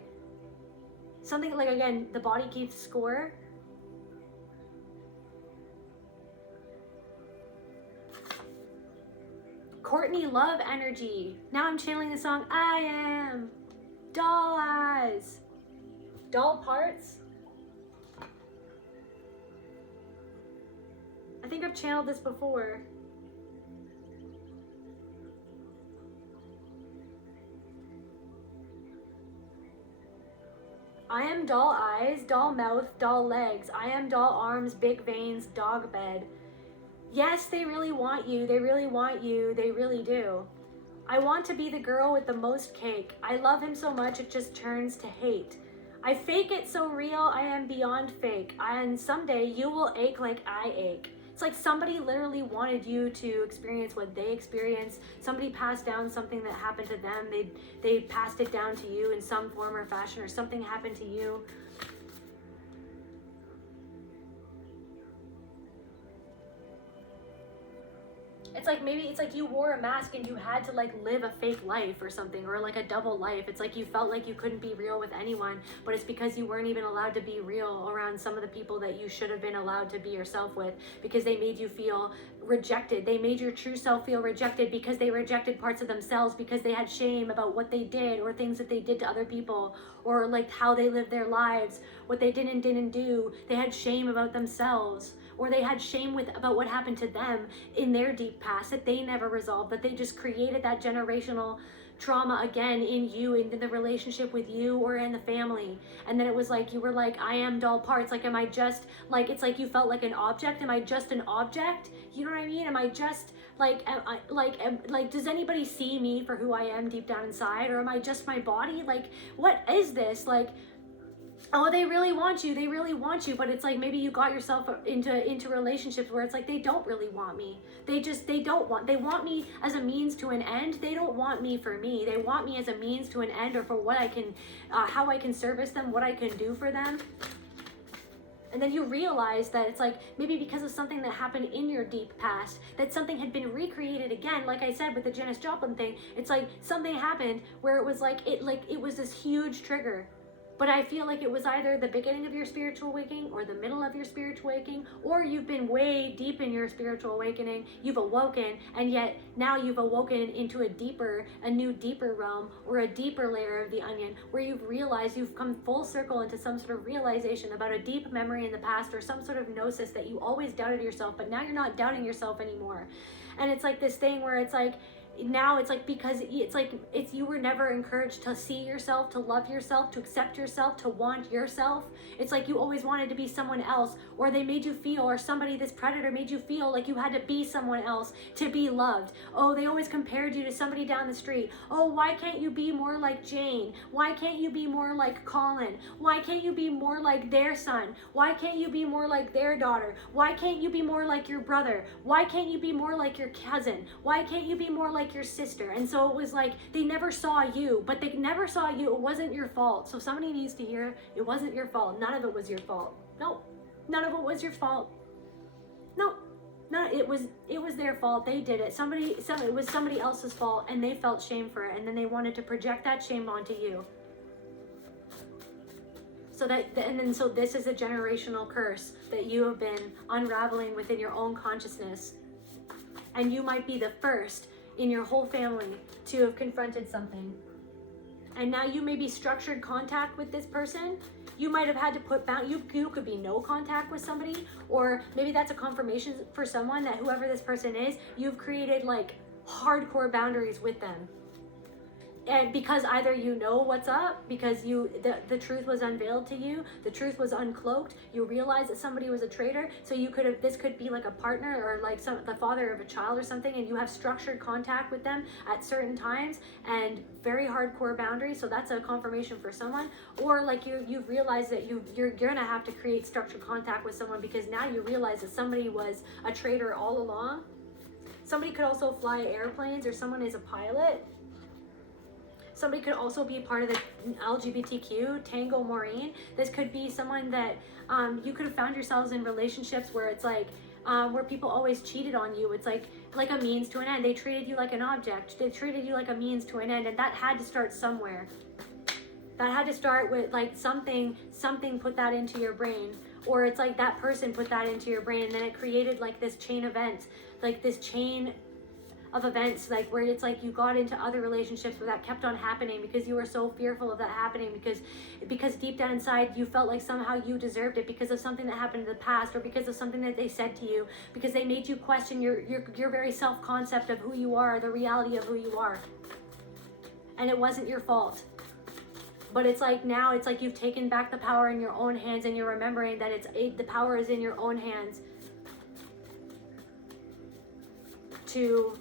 something like, again, the body keeps score. Courtney Love energy. Now I'm channeling the song I Am. Doll eyes. Doll parts. I think I've channeled this before. I am doll eyes, doll mouth, doll legs. I am doll arms, big veins, dog bed. Yes, they really want you. They really want you. They really do. I want to be the girl with the most cake. I love him so much it just turns to hate. I fake it so real, I am beyond fake. And someday you will ache like I ache. It's like somebody literally wanted you to experience what they experienced. Somebody passed down something that happened to them. They passed it down to you in some form or fashion, or something happened to you. It's like, maybe it's like you wore a mask and you had to like live a fake life or something, or like a double life. It's like you felt like you couldn't be real with anyone, but it's because you weren't even allowed to be real around some of the people that you should have been allowed to be yourself with, because they made you feel rejected. They made your true self feel rejected because they rejected parts of themselves, because they had shame about what they did, or things that they did to other people, or like how they lived their lives, what they didn't do. They had shame about themselves, or they had shame about what happened to them in their deep past that they never resolved, that they just created that generational trauma again in you, in the relationship with you, or in the family. And then it was like, you were like, I am doll parts. Like, am I just, like, it's like you felt like an object. Am I just an object? You know what I mean? Am I just, like, does anybody see me for who I am deep down inside? Or am I just my body? Like, what is this? Like, oh, they really want you, but it's like maybe you got yourself into relationships where it's like they don't really want me. They want me as a means to an end. They don't want me for me. They want me as a means to an end, or for what I can, how I can service them, what I can do for them. And then you realize that it's like maybe because of something that happened in your deep past, that something had been recreated again. Like I said with the Janis Joplin thing, it's like something happened where it was like it was this huge trigger. But I feel like it was either the beginning of your spiritual awakening or the middle of your spiritual awakening, or you've been way deep in your spiritual awakening, you've awoken, and yet now you've awoken into a new deeper realm, or a deeper layer of the onion, where you've realized, you've come full circle into some sort of realization about a deep memory in the past, or some sort of gnosis that you always doubted yourself, but now you're not doubting yourself anymore. And it's like this thing where it's like, now it's like, because it's you were never encouraged to see yourself, to love yourself, to accept yourself, to want yourself. It's like you always wanted to be someone else, or they made you feel, or somebody, this predator made you feel like you had to be someone else to be loved. Oh, they always compared you to somebody down the street. Oh, why can't you be more like Jane? Why can't you be more like Colin? Why can't you be more like their son? Why can't you be more like their daughter? Why can't you be more like your brother? Why can't you be more like your cousin? Why can't you be more like your sister? And so it was like they never saw you, but they never saw you. It wasn't your fault. So somebody needs to hear, it wasn't your fault. None of it was your fault. No, none of it was your fault. No, it was their fault. They did it. It was somebody else's fault, and they felt shame for it, and then they wanted to project that shame onto you. So this is a generational curse that you have been unraveling within your own consciousness. And you might be the first in your whole family to have confronted something. And now you may be structured contact with this person. You might have had to put you could be no contact with somebody, or maybe that's a confirmation for someone that whoever this person is, you've created like hardcore boundaries with them. And because either you know what's up, because the truth was unveiled to you, the truth was uncloaked, you realize that somebody was a traitor, so this could be like a partner, or like the father of a child or something, and you have structured contact with them at certain times and very hardcore boundaries, so that's a confirmation for someone. Or like you've realized that you're gonna have to create structured contact with someone, because now you realize that somebody was a traitor all along. Somebody could also fly airplanes, or someone is a pilot. Somebody could also be part of the LGBTQ, Tango Maureen. This could be someone that you could have found yourselves in relationships where it's like, where people always cheated on you. It's like a means to an end. They treated you like an object. They treated you like a means to an end, and that had to start somewhere. That had to start with like something put that into your brain, or it's like that person put that into your brain, and then it created like this chain event, like this chain of events, like where it's like you got into other relationships where that kept on happening because you were so fearful of that happening, because deep down inside you felt like somehow you deserved it, because of something that happened in the past, or because of something that they said to you, because they made you question your very self-concept of who you are, the reality of who you are. And it wasn't your fault. But it's like now it's like you've taken back the power in your own hands, and you're remembering that the power is in your own hands to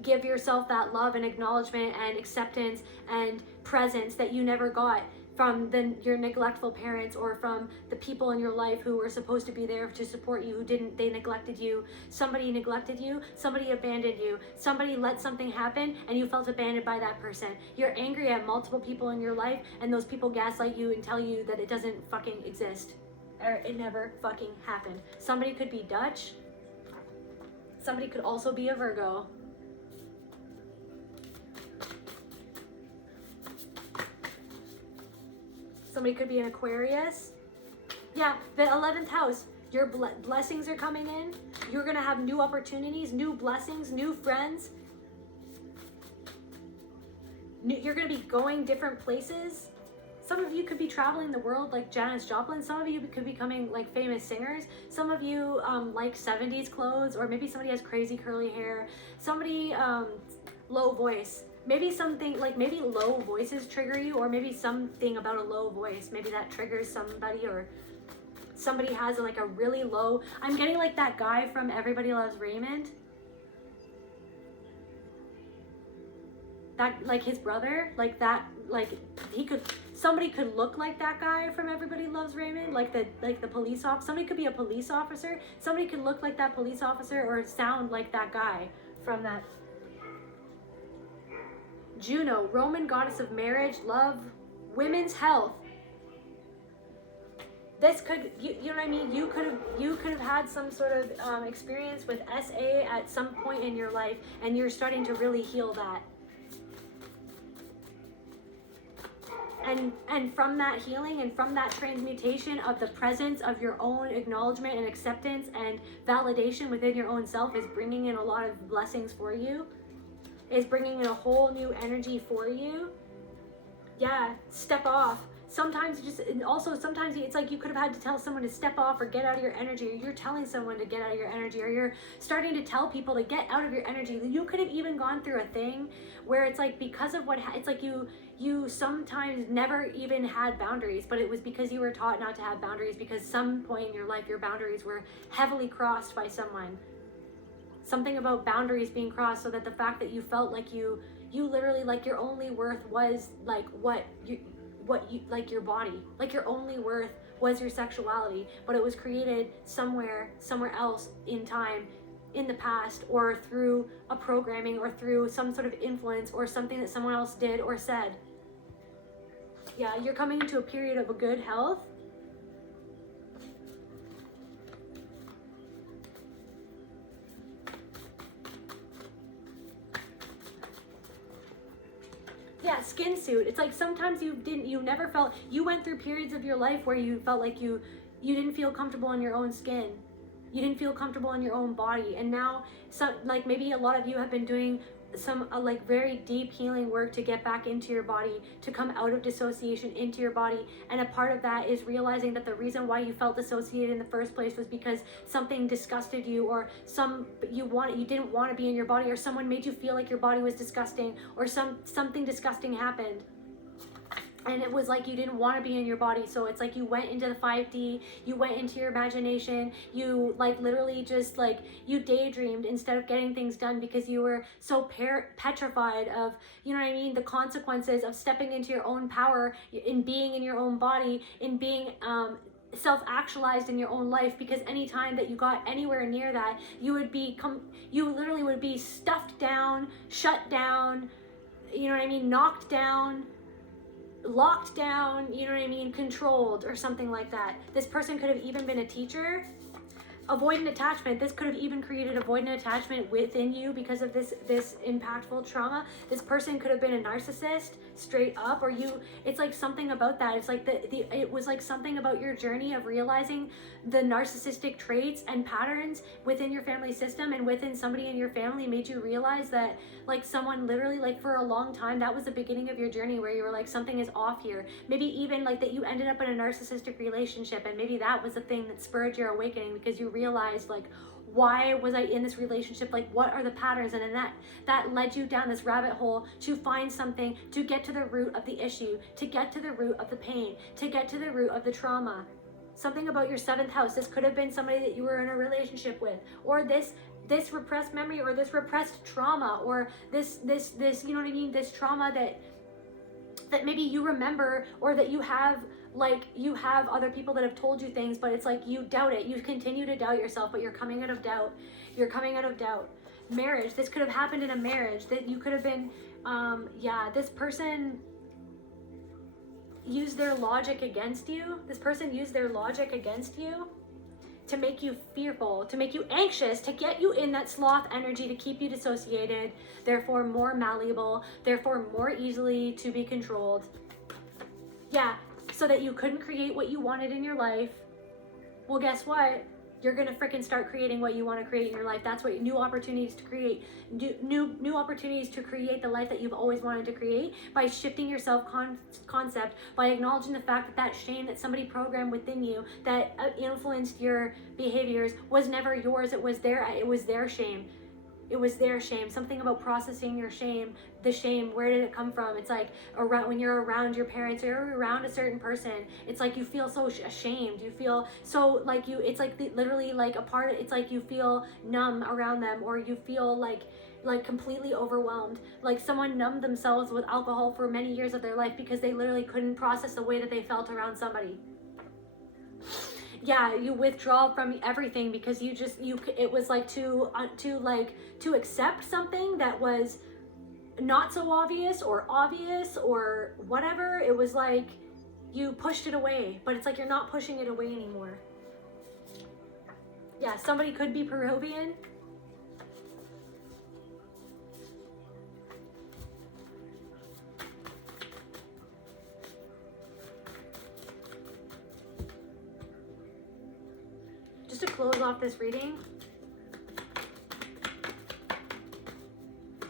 give yourself that love and acknowledgement and acceptance and presence that you never got from your neglectful parents, or from the people in your life who were supposed to be there to support you, they neglected you. Somebody neglected you, somebody abandoned you, somebody let something happen and you felt abandoned by that person. You're angry at multiple people in your life, and those people gaslight you and tell you that it doesn't fucking exist, or it never fucking happened. Somebody could be Dutch. Somebody could also be a Virgo. Somebody could be an Aquarius. Yeah, the 11th house. Your blessings are coming in. You're going to have new opportunities, new blessings, new friends. You're going to be going different places. Some of you could be traveling the world like Janis Joplin. Some of you could be becoming like famous singers. Some of you like 70s clothes, or maybe somebody has crazy curly hair. Somebody low voice. Maybe something like, maybe low voices trigger you, or maybe something about a low voice. Maybe that triggers somebody, or somebody has like a really low, I'm getting like that guy from Everybody Loves Raymond. That, like his brother, like that, like somebody could look like that guy from Everybody Loves Raymond, like the police officer. Somebody could be a police officer. Somebody could look like that police officer, or sound like that guy from that. Juno, Roman goddess of marriage, love, women's health. This could, you know what I mean? You could have had some sort of experience with SA at some point in your life, and you're starting to really heal that. And from that healing and from that transmutation of the presence of your own acknowledgement and acceptance and validation within your own self is bringing in a lot of blessings for you, is bringing in a whole new energy for you. Yeah, step off. Sometimes sometimes it's like you could have had to tell someone to step off or get out of your energy, or you're telling someone to get out of your energy, or you're starting to tell people to get out of your energy. You could have even gone through a thing where it's like, because of it's like you sometimes never even had boundaries, but it was because you were taught not to have boundaries, because some point in your life your boundaries were heavily crossed by someone. Something about boundaries being crossed, so that the fact that you felt like you literally, like, your only worth was like what you like your body, like your only worth was your sexuality, but it was created somewhere else in time, in the past, or through a programming, or through some sort of influence, or something that someone else did or said. Yeah, you're coming into a period of a good health. Yeah, skin suit. It's like sometimes you never felt, you went through periods of your life where you felt like you didn't feel comfortable in your own skin. You didn't feel comfortable in your own body. And now, like, maybe a lot of you have been doing some like very deep healing work to get back into your body, to come out of dissociation into your body. And a part of that is realizing that the reason why you felt dissociated in the first place was because something disgusted you, or you didn't want to be in your body, or someone made you feel like your body was disgusting, or something disgusting happened. And it was like you didn't want to be in your body. So it's like you went into the 5D, you went into your imagination, you like literally just like you daydreamed instead of getting things done, because you were so petrified of, you know what I mean, the consequences of stepping into your own power, in being in your own body, in being self-actualized in your own life. Because anytime that you got anywhere near that, you literally would be stuffed down, shut down, you know what I mean, knocked down, locked down, you know what I mean, controlled, or something like that. This person could have even been a teacher. Avoidant attachment, this could have even created avoidant attachment within you because of this impactful trauma. This person could have been a narcissist, straight up, or it's like something about that. It's like it was like something about your journey of realizing the narcissistic traits and patterns within your family system and within somebody in your family made you realize that, like, someone literally, like, for a long time, that was the beginning of your journey where you were like, something is off here. Maybe even like that you ended up in a narcissistic relationship, and maybe that was the thing that spurred your awakening, because you realized, like, why was I in this relationship? Like, what are the patterns? And then that led you down this rabbit hole to find something, to get to the root of the issue, to get to the root of the pain, to get to the root of the trauma. Something about your 7th house. This could have been somebody that you were in a relationship with, or this repressed memory, or this repressed trauma, or this, you know what I mean, this trauma that maybe you remember, or that you have, like, you have other people that have told you things, but it's like you doubt it. You continue to doubt yourself, but you're coming out of doubt. You're coming out of doubt. Marriage. This could have happened in a marriage, that you could have been, this person used their logic against you. This person used their logic against you to make you fearful, to make you anxious, to get you in that sloth energy, to keep you dissociated, therefore more malleable, therefore more easily to be controlled. Yeah, so that you couldn't create what you wanted in your life. Well, guess what? You're gonna freaking start creating what you want to create in your life. That's what, new opportunities to create, new opportunities to create the life that you've always wanted to create, by shifting your self-concept, by acknowledging the fact that shame that somebody programmed within you that influenced your behaviors was never yours. It was their shame. It was their shame. Something about processing your shame. The shame, where did it come from? It's like when you're around your parents, or you're around a certain person, it's like you feel so ashamed. You feel so like it's like literally like a part. It's like you feel numb around them, or you feel like completely overwhelmed. Like someone numbed themselves with alcohol for many years of their life because they literally couldn't process the way that they felt around somebody. Yeah, you withdraw from everything because it was like to accept something that was not so obvious or whatever. It was like you pushed it away, but it's like you're not pushing it away anymore. Yeah, somebody could be Peruvian. just to close off this reading,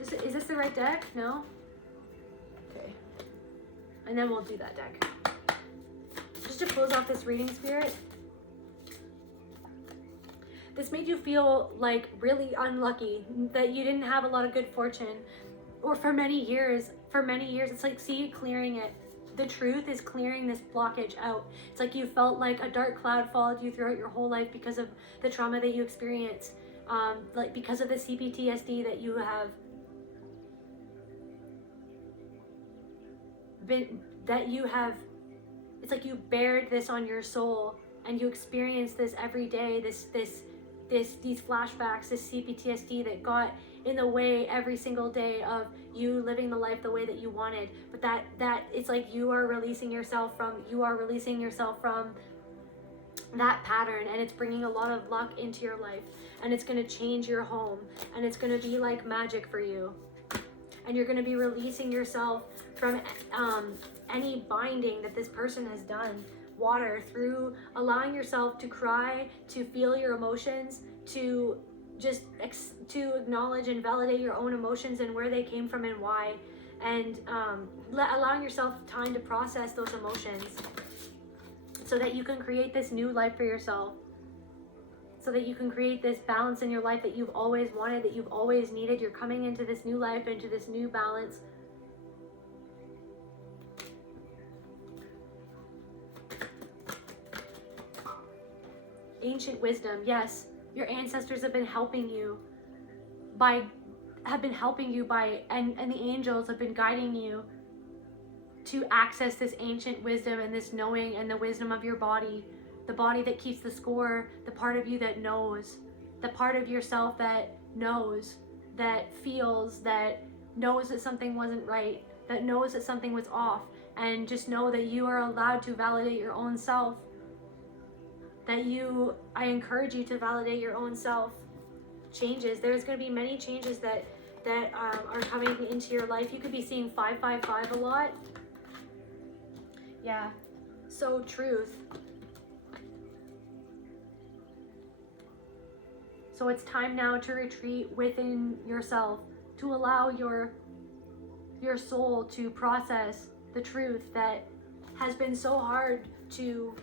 is this the right deck? No? Okay. And then we'll do that deck. Just to close off this reading, Spirit, this made you feel like really unlucky, that you didn't have a lot of good fortune, or for many years, it's like, see, clearing it. The truth is clearing this blockage out. It's like you felt like a dark cloud followed you throughout your whole life because of the trauma that you experienced, like because of the CPTSD that you have been, it's like you bared this on your soul, and you experience this every day, these flashbacks, this CPTSD that got in the way every single day of you living the life the way that you wanted. But that it's like you are releasing yourself from that pattern, and it's bringing a lot of luck into your life, and it's going to change your home, and it's going to be like magic for you, and you're going to be releasing yourself from any binding that this person has done. Water, through allowing yourself to cry, to feel your emotions, to just to acknowledge and validate your own emotions and where they came from and why, and allowing yourself time to process those emotions so that you can create this new life for yourself, so that you can create this balance in your life that you've always wanted, that you've always needed. You're coming into this new life, into this new balance. Ancient wisdom, yes, your ancestors have been helping you and the angels have been guiding you to access this ancient wisdom and this knowing and the wisdom of your body, the body that keeps the score, the part of you that knows, the part of yourself that knows, that feels, that knows that something wasn't right, that knows that something was off, and just know that you are allowed to validate your own self. I encourage you to validate your own self. Changes. There's going to be many changes that are coming into your life. You could be seeing 555 a lot. Yeah. So truth. So it's time now to retreat within yourself, to allow your soul to process the truth that has been so hard to.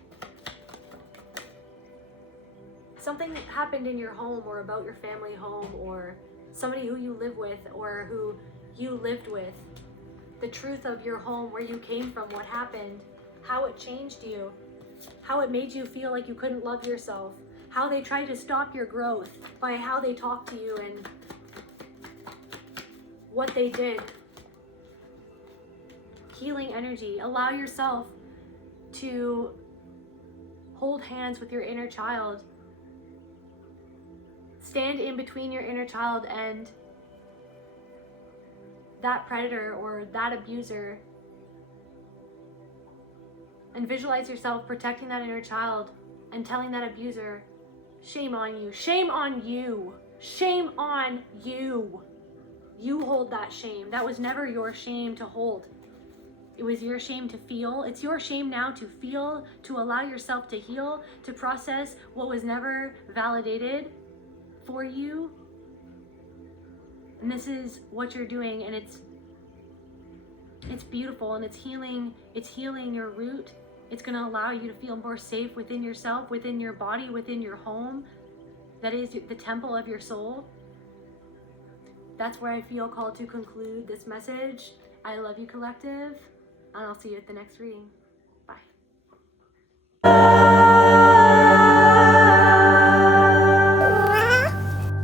Something happened in your home or about your family home or somebody who you live with or who you lived with. The truth of your home, where you came from, what happened, how it changed you, how it made you feel like you couldn't love yourself, how they tried to stop your growth by how they talked to you and what they did. Healing energy. Allow yourself to hold hands with your inner child. Stand in between your inner child and that predator or that abuser, and visualize yourself protecting that inner child and telling that abuser, shame on you, shame on you, shame on you. You hold that shame. That was never your shame to hold. It was your shame to feel. It's your shame now to feel, to allow yourself to heal, to process what was never validated for you. And this is what you're doing, and it's beautiful, and it's healing your root. It's going to allow you to feel more safe within yourself, within your body, within your home. That is the temple of your soul. That's where I feel called to conclude this message. I love you, collective, and I'll see you at the next reading.